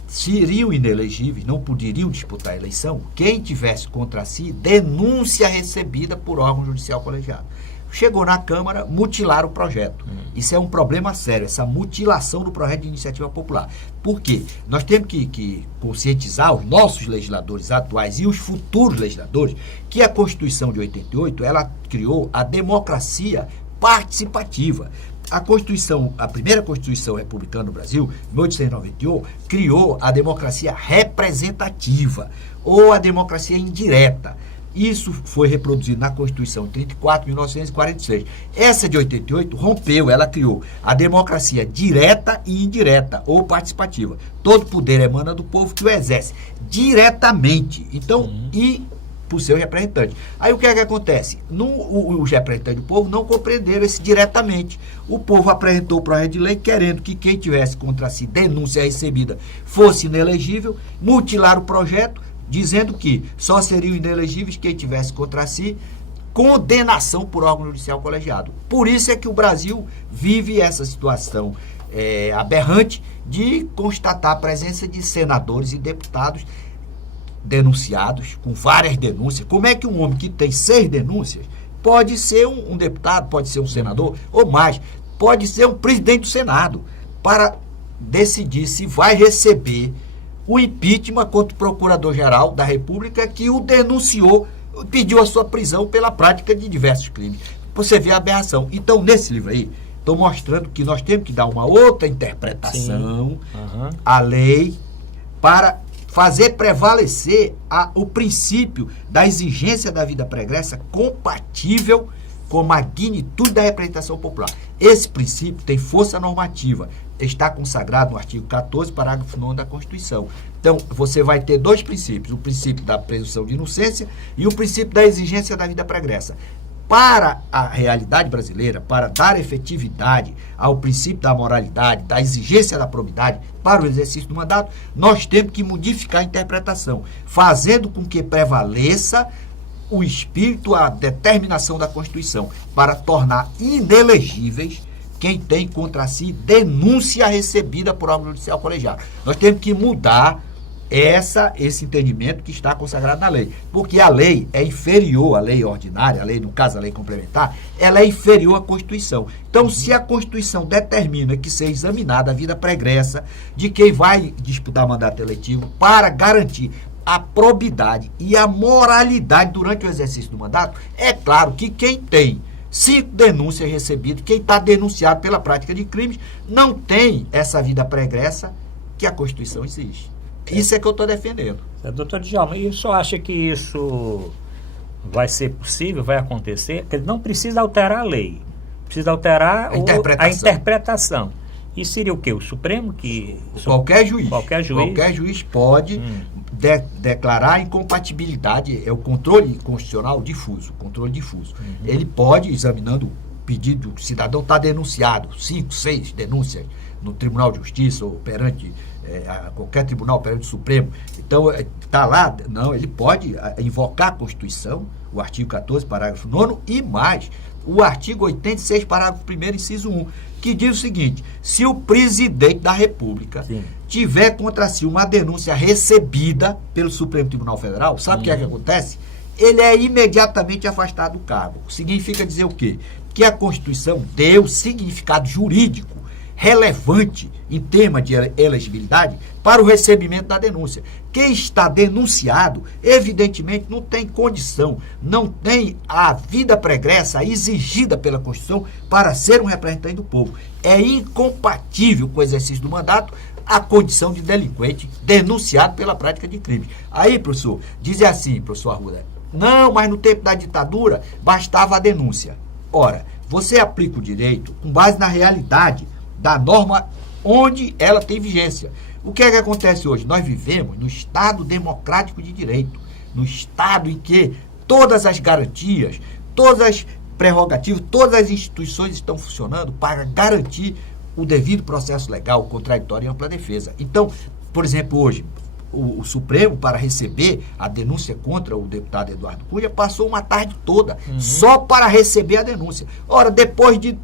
seriam inelegíveis, não poderiam disputar a eleição, quem tivesse contra si denúncia recebida por órgão judicial colegiado. Chegou na Câmara, mutilaram o projeto. Isso é um problema sério, essa mutilação do projeto de iniciativa popular. Por quê? Nós temos que conscientizar os nossos legisladores atuais e os futuros legisladores que a Constituição de 88, ela criou a democracia participativa. A primeira Constituição republicana do Brasil, em 1891, criou a democracia representativa ou a democracia indireta. Isso foi reproduzido na Constituição de 34, 1946. Essa de 88 rompeu, ela criou a democracia direta e indireta, ou participativa. Todo poder emana do povo que o exerce diretamente. Então, e por seu representante. Aí o que é que acontece? Os representantes do povo não compreenderam esse diretamente. O povo apresentou o projeto de lei querendo que quem tivesse contra si denúncia recebida fosse inelegível, mutilaram o projeto, dizendo que só seriam inelegíveis quem tivesse contra si condenação por órgão judicial colegiado. Por isso é que o Brasil vive essa situação aberrante de constatar a presença de senadores e deputados denunciados, com várias denúncias. Como é que um homem que tem 6 denúncias pode ser um deputado, pode ser um senador, ou mais, pode ser um presidente do Senado, para decidir se vai receber o impeachment contra o Procurador-Geral da República, que o denunciou, pediu a sua prisão pela prática de diversos crimes. Você vê a aberração. Então, nesse livro aí, estou mostrando que nós temos que dar uma outra interpretação à lei para fazer prevalecer o princípio da exigência da vida pregressa compatível com a magnitude da representação popular. Esse princípio tem força normativa, está consagrado no artigo 14, parágrafo 9 da Constituição. Então, você vai ter dois princípios, o princípio da presunção de inocência e o princípio da exigência da vida pregressa. Para a realidade brasileira, para dar efetividade ao princípio da moralidade, da exigência da probidade para o exercício do mandato, nós temos que modificar a interpretação, fazendo com que prevaleça o espírito, a determinação da Constituição, para tornar inelegíveis quem tem contra si denúncia recebida por órgão judicial colegiado. Nós temos que mudar esse entendimento que está consagrado na lei. Porque a lei é inferior à lei ordinária, a lei, no caso, a lei complementar, ela é inferior à Constituição. Então, se a Constituição determina que seja examinada a vida pregressa de quem vai disputar mandato eletivo para garantir a probidade e a moralidade durante o exercício do mandato, é claro que quem tem 5 denúncias recebidas, quem está denunciado pela prática de crimes, não tem essa vida pregressa que a Constituição exige. Isso é que eu estou defendendo. Doutor Djalma, e o senhor acha que isso vai ser possível, vai acontecer? Porque não precisa alterar a lei, precisa alterar a interpretação. E seria o quê? O Supremo que... Qualquer juiz. Qualquer juiz pode declarar a incompatibilidade, é o controle constitucional difuso, controle difuso. Ele pode, examinando o pedido do cidadão, está denunciado, 5, 6 denúncias no Tribunal de Justiça ou perante qualquer tribunal, perante o Supremo. Então, está lá, não, ele pode invocar a Constituição, o artigo 14, parágrafo 9, e mais, o artigo 86, parágrafo 1º, inciso 1, que diz o seguinte: se o presidente da República tiver contra si uma denúncia recebida pelo Supremo Tribunal Federal, sabe o que é que acontece? Ele é imediatamente afastado do cargo. Significa dizer o quê? Que a Constituição deu significado jurídico relevante em tema de elegibilidade para o recebimento da denúncia. Quem está denunciado, evidentemente, não tem condição, não tem a vida pregressa exigida pela Constituição para ser um representante do povo. É incompatível com o exercício do mandato a condição de delinquente denunciado pela prática de crimes. Aí, professor, diz assim, professor Arruda, não, mas no tempo da ditadura bastava a denúncia. Ora, você aplica o direito com base na realidade da norma onde ela tem vigência. O que é que acontece hoje? Nós vivemos no Estado democrático de direito, no Estado em que todas as garantias, todas as prerrogativas, todas as instituições estão funcionando para garantir o devido processo legal, contraditório e ampla defesa. Então, por exemplo, hoje, o Supremo, para receber a denúncia contra o deputado Eduardo Cunha, passou uma tarde toda só para receber a denúncia. Ora, depois de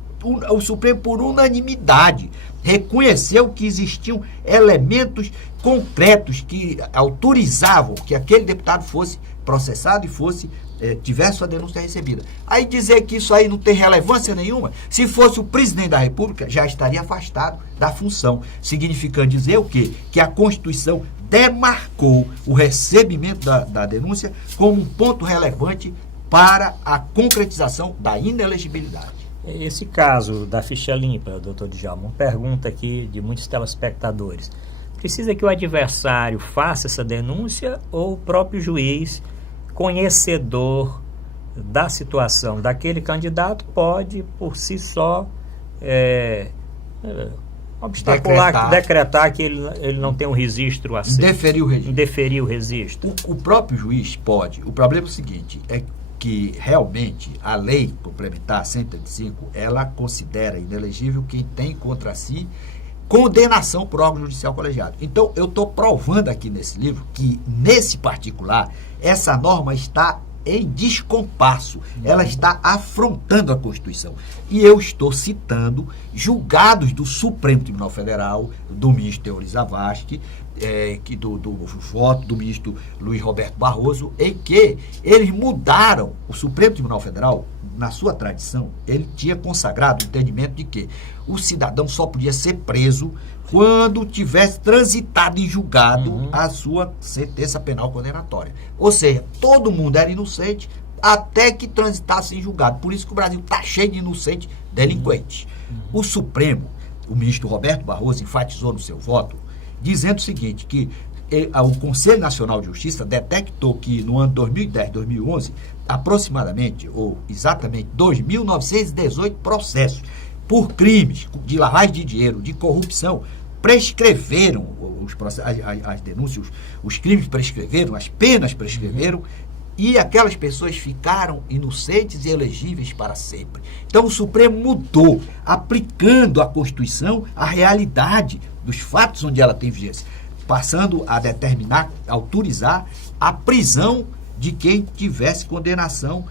o Supremo, por unanimidade, reconheceu que existiam elementos concretos que autorizavam que aquele deputado fosse processado e tivesse sua denúncia recebida. Aí dizer que isso aí não tem relevância nenhuma, se fosse o presidente da República, já estaria afastado da função, significando dizer o quê? Que a Constituição demarcou o recebimento da denúncia como um ponto relevante para a concretização da inelegibilidade. Esse caso da ficha limpa, doutor Djalma, uma pergunta aqui de muitos telespectadores. Precisa que o adversário faça essa denúncia ou o próprio juiz, conhecedor da situação daquele candidato, pode, por si só, decretar que ele não tem um registro assim? Indeferir o registro. O próprio juiz pode. O problema é o seguinte, que realmente a lei complementar 185, ela considera inelegível quem tem contra si condenação por órgão judicial colegiado. Então, eu estou provando aqui nesse livro que, nesse particular, essa norma está em descompasso, ela está afrontando a Constituição. E eu estou citando julgados do Supremo Tribunal Federal, do ministro Teori Zavascki, do voto do ministro Luiz Roberto Barroso, em que eles mudaram. O Supremo Tribunal Federal, na sua tradição, ele tinha consagrado o entendimento de que o cidadão só podia ser preso quando tivesse transitado em julgado a sua sentença penal condenatória. Ou seja, todo mundo era inocente até que transitasse em julgado. Por isso que o Brasil está cheio de inocentes delinquentes. O Supremo, o ministro Roberto Barroso, enfatizou no seu voto, dizendo o seguinte, que o Conselho Nacional de Justiça detectou que no ano 2010, 2011, aproximadamente, ou exatamente 2.918 processos por crimes de lavagem de dinheiro, de corrupção, prescreveram as denúncias, os crimes prescreveram, as penas prescreveram, e aquelas pessoas ficaram inocentes e elegíveis para sempre. Então o Supremo mudou, aplicando a Constituição à realidade dos fatos onde ela tem vigência, passando a determinar, autorizar a prisão de quem tivesse condenação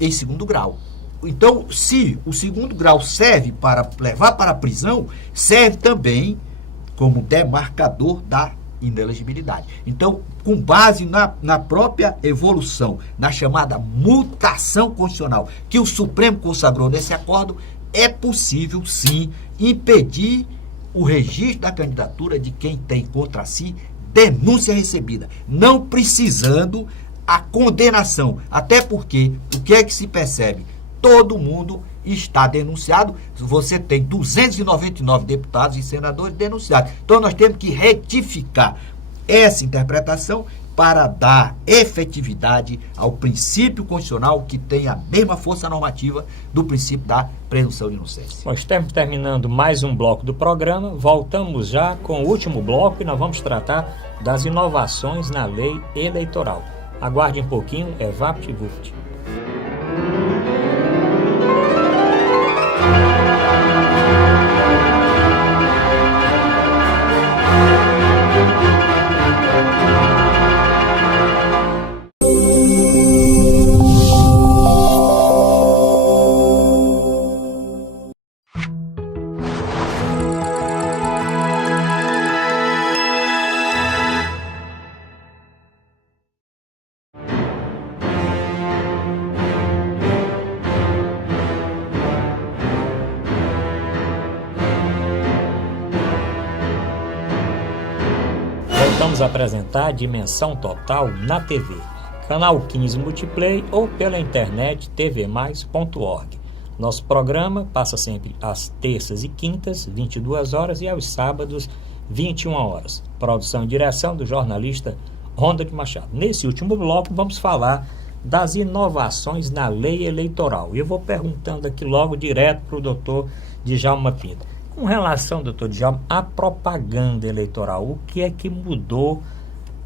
em segundo grau. Então, se o segundo grau serve para levar para a prisão, serve também como demarcador da inelegibilidade. Então, com base na própria evolução, na chamada mutação constitucional que o Supremo consagrou nesse acordo, é possível, sim, impedir o registro da candidatura de quem tem contra si denúncia recebida, não precisando a condenação. Até porque, o que é que se percebe? Todo mundo está denunciado. Você tem 299 deputados e senadores denunciados. Então nós temos que retificar essa interpretação para dar efetividade ao princípio constitucional que tem a mesma força normativa do princípio da presunção de inocência. Nós estamos terminando mais um bloco do programa. Voltamos já com o último bloco e nós vamos tratar das inovações na lei eleitoral. Aguarde um pouquinho, é VaptVupt. Vamos apresentar Dimensão Total na TV, canal 15 Multiplay ou pela internet tvmais.org. Nosso programa passa sempre às terças e quintas, 22 horas, e aos sábados, 21 horas. Produção e direção do jornalista Ronda de Machado. Nesse último bloco, vamos falar das inovações na lei eleitoral. E eu vou perguntando aqui logo direto para o doutor Djalma Pinto. Com relação, doutor Djalma, à propaganda eleitoral, o que é que mudou,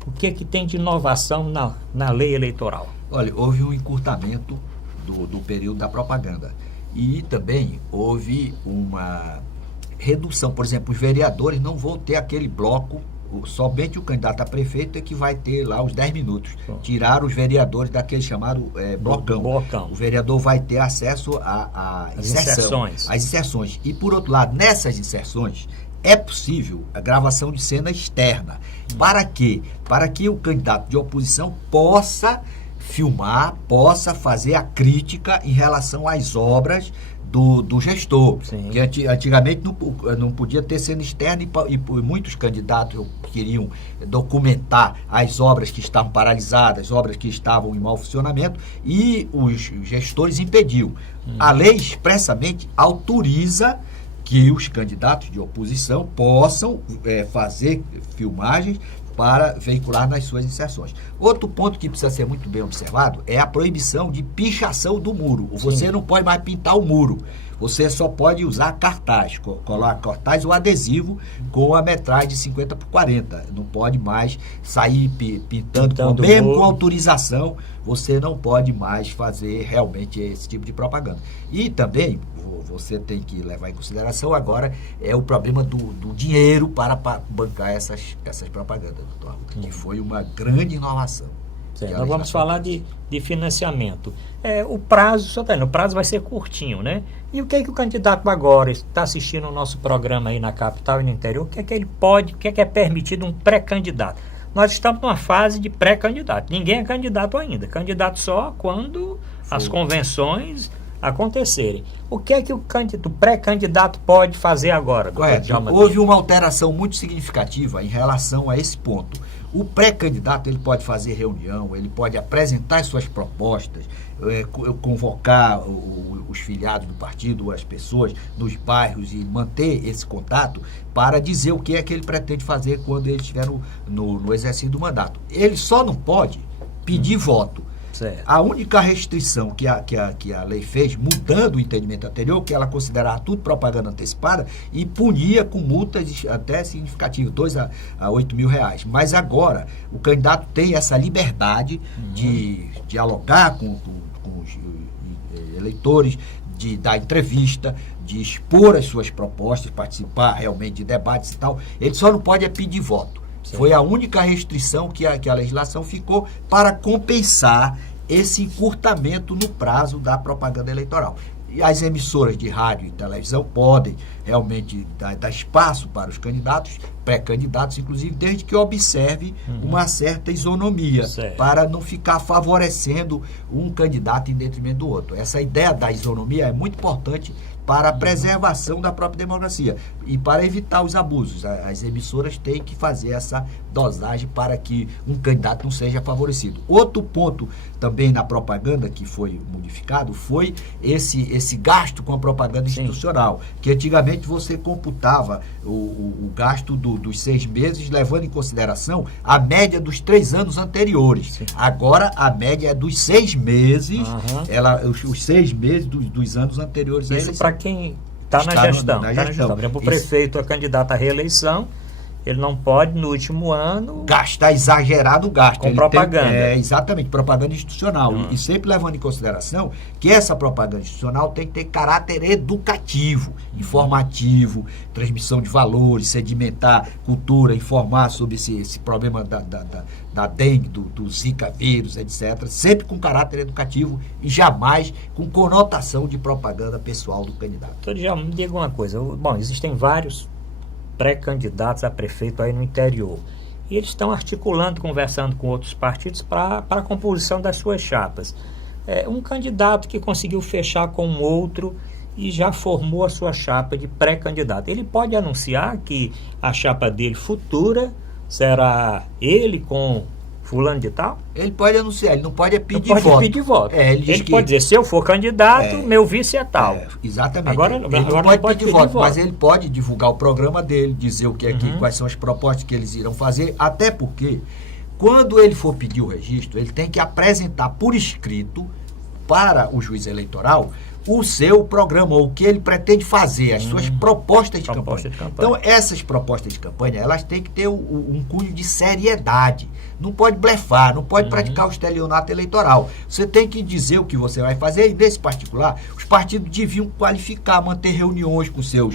o que é que tem de inovação na lei eleitoral? Olha, houve um encurtamento do período da propaganda e também houve uma redução. Por exemplo, os vereadores não vão ter aquele bloco, somente o candidato a prefeito é que vai ter lá os 10 minutos. Tiraram os vereadores daquele chamado blocão. O vereador vai ter acesso às inserções. E, por outro lado, nessas inserções, é possível a gravação de cena externa. Para quê? Para que o candidato de oposição possa filmar, possa fazer a crítica em relação às obras do gestor. Sim. Que antigamente não podia ter cena externa e muitos candidatos queriam documentar as obras que estavam paralisadas, obras que estavam em mau funcionamento, e os gestores impediam. A lei expressamente autoriza que os candidatos de oposição possam fazer filmagens para veicular nas suas inserções. Outro ponto que precisa ser muito bem observado é a proibição de pichação do muro. Você Sim. não pode mais pintar o muro. Você só pode usar cartaz, colocar cartaz ou adesivo com a metragem de 50 por 40. Não pode mais sair pintando mesmo com autorização. Você não pode mais fazer realmente esse tipo de propaganda. E também você tem que levar em consideração agora o problema do dinheiro para bancar essas propagandas, doutor, que foi uma grande inovação. Nós vamos falar de financiamento. O prazo vai ser curtinho, né? E o que é que o candidato agora está assistindo o nosso programa aí na capital e no interior? O que é que ele pode, o que é permitido um pré-candidato? Nós estamos numa fase de pré-candidato. Ninguém é candidato ainda. Candidato só quando as convenções acontecerem. O que é que o pré-candidato pode fazer agora? Correto. Houve uma alteração muito significativa em relação a esse ponto. O pré-candidato ele pode fazer reunião, ele pode apresentar suas propostas, convocar os filiados do partido, as pessoas nos bairros e manter esse contato para dizer o que é que ele pretende fazer quando ele estiver no exercício do mandato. Ele só não pode pedir voto. Certo. A única restrição que a lei fez, mudando o entendimento anterior, que ela considerava tudo propaganda antecipada e punia com multas até significativas, 2 a 8 mil reais. Mas agora, o candidato tem essa liberdade de dialogar com os eleitores, de dar entrevista, de expor as suas propostas, participar realmente de debates e tal. Ele só não pode pedir voto. Sim. Foi a única restrição que a legislação ficou para compensar esse encurtamento no prazo da propaganda eleitoral. E as emissoras de rádio e televisão podem realmente dar espaço para os candidatos, pré-candidatos, inclusive, desde que observe uma certa isonomia, para não ficar favorecendo um candidato em detrimento do outro. Essa ideia da isonomia é muito importante para a preservação da própria democracia e para evitar os abusos. As emissoras têm que fazer essa dosagem para que um candidato não seja favorecido. Outro ponto também na propaganda que foi modificado foi esse gasto com a propaganda institucional, que antigamente você computava o gasto dos 6 meses, levando em consideração a média dos 3 anos anteriores. Sim. Agora a média é dos 6 meses, os 6 meses dos anos anteriores. Isso para quem está na gestão. Por exemplo, o prefeito é candidato à reeleição, ele não pode, no último ano, gastar exagerado o gasto. Com propaganda. Exatamente, propaganda institucional. E sempre levando em consideração que essa propaganda institucional tem que ter caráter educativo, informativo, transmissão de valores, sedimentar cultura, informar sobre esse problema da dengue, do Zika vírus, etc. Sempre com caráter educativo e jamais com conotação de propaganda pessoal do candidato. Então, já me diga uma coisa. Bom, existem vários pré-candidatos a prefeito aí no interior. E eles estão articulando, conversando com outros partidos para a composição das suas chapas. Um candidato que conseguiu fechar com um outro e já formou a sua chapa de pré-candidato. Ele pode anunciar que a chapa dele futura será ele com fulano de tal? Ele pode anunciar, ele não pode pedir voto. Não pode pedir voto. Ele que pode dizer, se eu for candidato, meu vice é tal. Exatamente. Agora ele não pode pedir voto, mas ele pode divulgar o programa dele, dizer o que é quais são as propostas que eles irão fazer, até porque quando ele for pedir o registro, ele tem que apresentar por escrito para o juiz eleitoral o seu programa, o que ele pretende fazer, as suas propostas de campanha. Então, essas propostas de campanha, elas têm que ter um cunho de seriedade. Não pode blefar, não pode praticar o estelionato eleitoral. Você tem que dizer o que você vai fazer, e nesse particular, os partidos deviam qualificar, manter reuniões com seus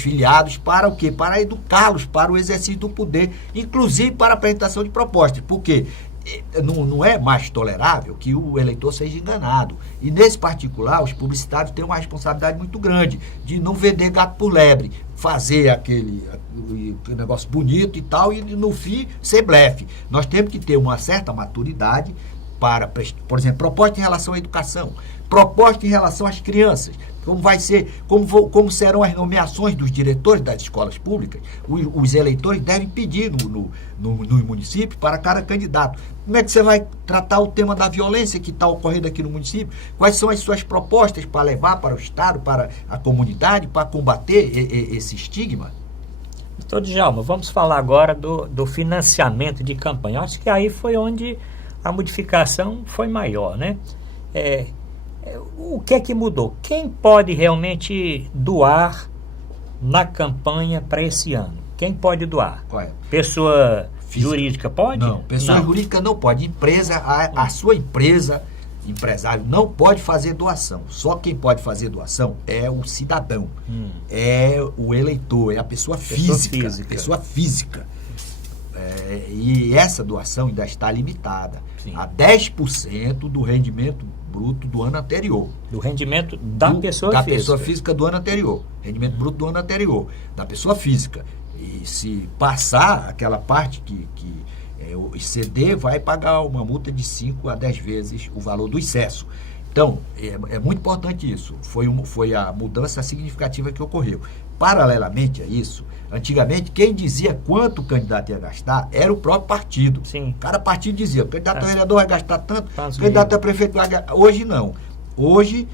filiados para o quê? Para educá-los para o exercício do poder, inclusive para a apresentação de propostas. Por quê? Não é mais tolerável que o eleitor seja enganado. E nesse particular, os publicitários têm uma responsabilidade muito grande de não vender gato por lebre, fazer aquele negócio bonito e tal, e no fim ser blefe. Nós temos que ter uma certa maturidade para, por exemplo, proposta em relação à educação, proposta em relação às crianças, como vai ser, como serão as nomeações dos diretores das escolas públicas. Os eleitores devem pedir no município para cada candidato. Como é que você vai tratar o tema da violência que está ocorrendo aqui no município? Quais são as suas propostas para levar para o Estado, para a comunidade, para combater esse estigma? Doutor Djalma, vamos falar agora do financiamento de campanha. Acho que aí foi onde a modificação foi maior, né? O que é que mudou? Quem pode realmente doar na campanha para esse ano? Quem pode doar? Pessoa jurídica pode? Não, pessoa jurídica não pode. Empresa, a sua empresa, empresário, não pode fazer doação. Só quem pode fazer doação é o cidadão, é o eleitor, é a pessoa física. Pessoa física. E essa doação ainda está limitada a 10% do rendimento bruto do ano anterior. Do rendimento da pessoa física. Da pessoa física do ano anterior. Rendimento bruto do ano anterior. Da pessoa física. E se passar aquela parte que o exceder, vai pagar uma multa de 5 a 10 vezes o valor do excesso. Então, é muito importante isso. Foi a mudança significativa que ocorreu. Paralelamente a isso, antigamente, quem dizia quanto o candidato ia gastar era o próprio partido. Sim. Cada partido dizia, o candidato a vereador vai gastar tanto, Faz o candidato mesmo. a prefeito vai gastar. Hoje não. Hoje,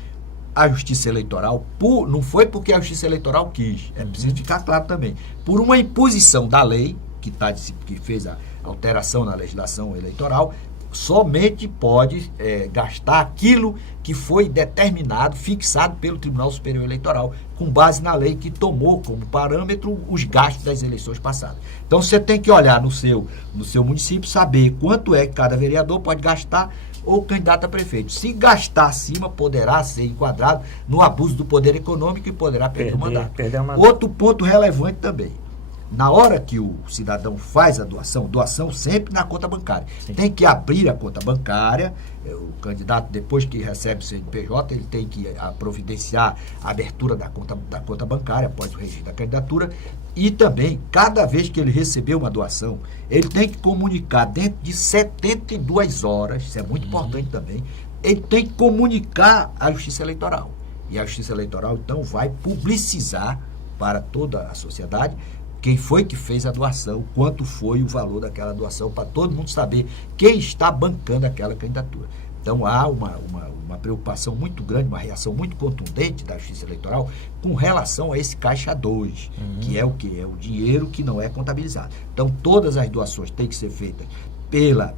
a Justiça Eleitoral, não foi porque a Justiça Eleitoral quis, é preciso ficar claro também, por uma imposição da lei, que fez a alteração na legislação eleitoral, somente pode gastar aquilo que foi determinado, fixado pelo Tribunal Superior Eleitoral, com base na lei que tomou como parâmetro os gastos das eleições passadas. Então você tem que olhar no seu município, saber quanto é que cada vereador pode gastar ou candidato a prefeito. Se gastar acima, poderá ser enquadrado no abuso do poder econômico e poderá perder o mandato. Outro ponto relevante também. Na hora que o cidadão faz a doação sempre na conta bancária. Sim. Tem que abrir a conta bancária, o candidato, depois que recebe o CNPJ, ele tem que providenciar a abertura da conta bancária, após o registro da candidatura, e também, cada vez que ele receber uma doação, ele tem que comunicar dentro de 72 horas, isso é muito importante também, ele tem que comunicar à Justiça Eleitoral. E a Justiça Eleitoral, então, vai publicizar para toda a sociedade quem foi que fez a doação, quanto foi o valor daquela doação, para todo mundo saber quem está bancando aquela candidatura. Então há uma preocupação muito grande, uma reação muito contundente da Justiça Eleitoral com relação a esse caixa 2, que é o quê? É o dinheiro que não é contabilizado. Então todas as doações têm que ser feitas pela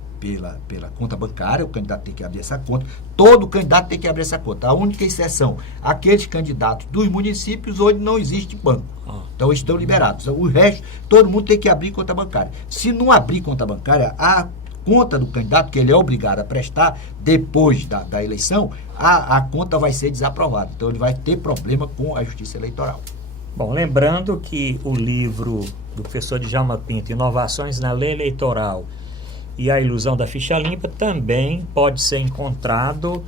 conta bancária, o candidato tem que abrir essa conta, todo candidato tem que abrir essa conta. A única exceção, aqueles candidatos dos municípios onde não existe banco. Então estão liberados. O resto, todo mundo tem que abrir conta bancária. Se não abrir conta bancária, a conta do candidato, que ele é obrigado a prestar depois da eleição, a conta vai ser desaprovada. Então ele vai ter problema com a Justiça Eleitoral. Bom, lembrando que o livro do professor Djalma Pinto, Inovações na Lei Eleitoral e a Ilusão da Ficha Limpa, também pode ser encontrado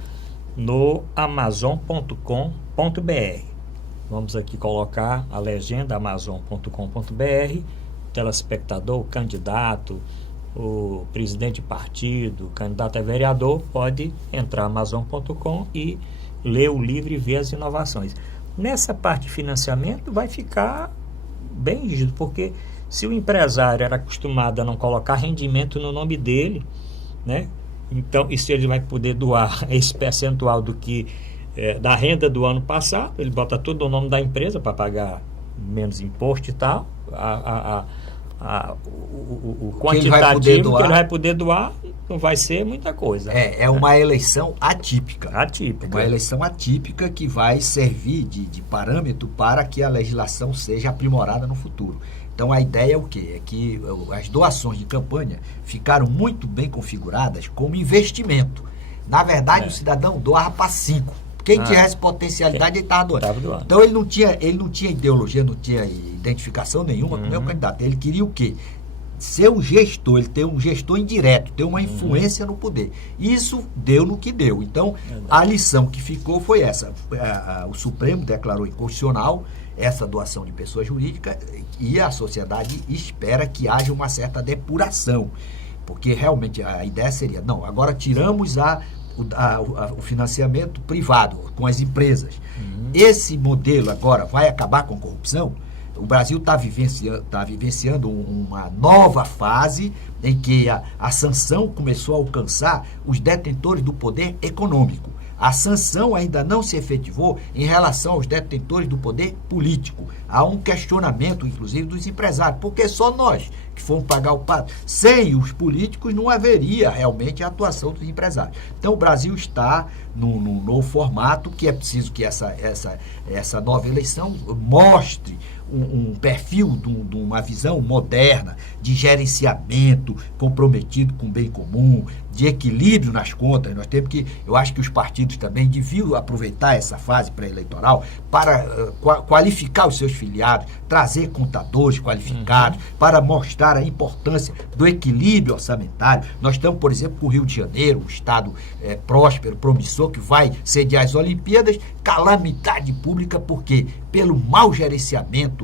no amazon.com.br. Vamos aqui colocar a legenda amazon.com.br, telespectador, o candidato, o presidente de partido, o candidato a vereador, pode entrar amazon.com e ler o livro e ver as inovações. Nessa parte de financiamento vai ficar bem rígido, porque se o empresário era acostumado a não colocar rendimento no nome dele, né? Então, e se ele vai poder doar esse percentual do que da renda do ano passado, ele bota tudo no nome da empresa para pagar menos imposto e tal, o quantitativo que ele vai poder doar não vai ser muita coisa. É uma eleição atípica. Uma eleição atípica que vai servir de parâmetro para que a legislação seja aprimorada no futuro. Então a ideia é o quê? É que as doações de campanha ficaram muito bem configuradas como investimento. Na verdade, o cidadão doava para 5. Quem tivesse potencialidade, ele estava doando. Então ele não tinha ideologia, não tinha identificação nenhuma com o meu candidato. Ele queria o quê? Ser um gestor, ele ter um gestor indireto, ter uma influência no poder. Isso deu no que deu. Então, a lição que ficou foi essa. O Supremo declarou inconstitucional essa doação de pessoa jurídica e a sociedade espera que haja uma certa depuração. Porque realmente a ideia seria, não, agora tiramos o financiamento privado com as empresas. Esse modelo agora vai acabar com a corrupção? O Brasil está vivenciando uma nova fase em que a sanção começou a alcançar os detentores do poder econômico. A sanção ainda não se efetivou em relação aos detentores do poder político. Há um questionamento, inclusive, dos empresários, porque só nós que fomos pagar o pato. Sem os políticos não haveria realmente a atuação dos empresários. Então o Brasil está num novo formato que é preciso que essa nova eleição mostre um perfil de uma visão moderna, de gerenciamento comprometido com o bem comum, de equilíbrio nas contas. Nós temos eu acho que os partidos também deviam aproveitar essa fase pré-eleitoral para qualificar os seus filiados, trazer contadores qualificados, para mostrar a importância do equilíbrio orçamentário. Nós estamos, por exemplo, com o Rio de Janeiro, um estado próspero, promissor, que vai sediar as Olimpíadas, calamidade pública, por quê? Pelo mau gerenciamento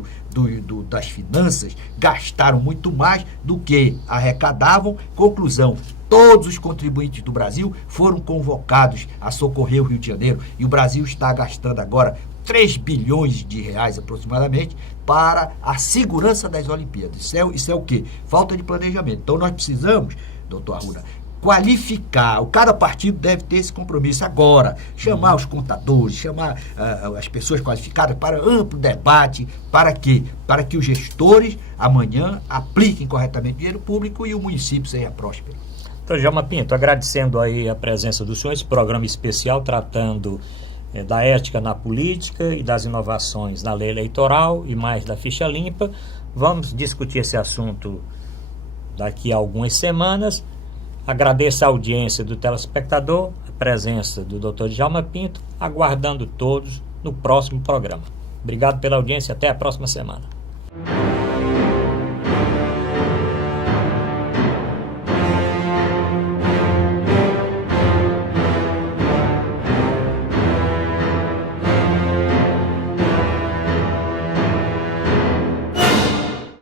das finanças gastaram muito mais do que arrecadavam. Conclusão: todos os contribuintes do Brasil foram convocados a socorrer o Rio de Janeiro, e o Brasil está gastando agora 3 bilhões de reais aproximadamente para a segurança das Olimpíadas. Isso é o quê? Falta de planejamento. Então nós precisamos, doutor Arruda, qualificar. Cada partido deve ter esse compromisso agora, chamar os contadores, chamar as pessoas qualificadas para amplo debate. Para quê? Para que os gestores amanhã apliquem corretamente o dinheiro público e o município seja próspero. Doutor Djalma Pinto, agradecendo aí a presença do senhor, esse programa especial tratando da ética na política e das inovações na lei eleitoral e mais da ficha limpa. Vamos discutir esse assunto daqui a algumas semanas. Agradeço a audiência do telespectador, a presença do Dr. Djalma Pinto, aguardando todos no próximo programa. Obrigado pela audiência, até a próxima semana.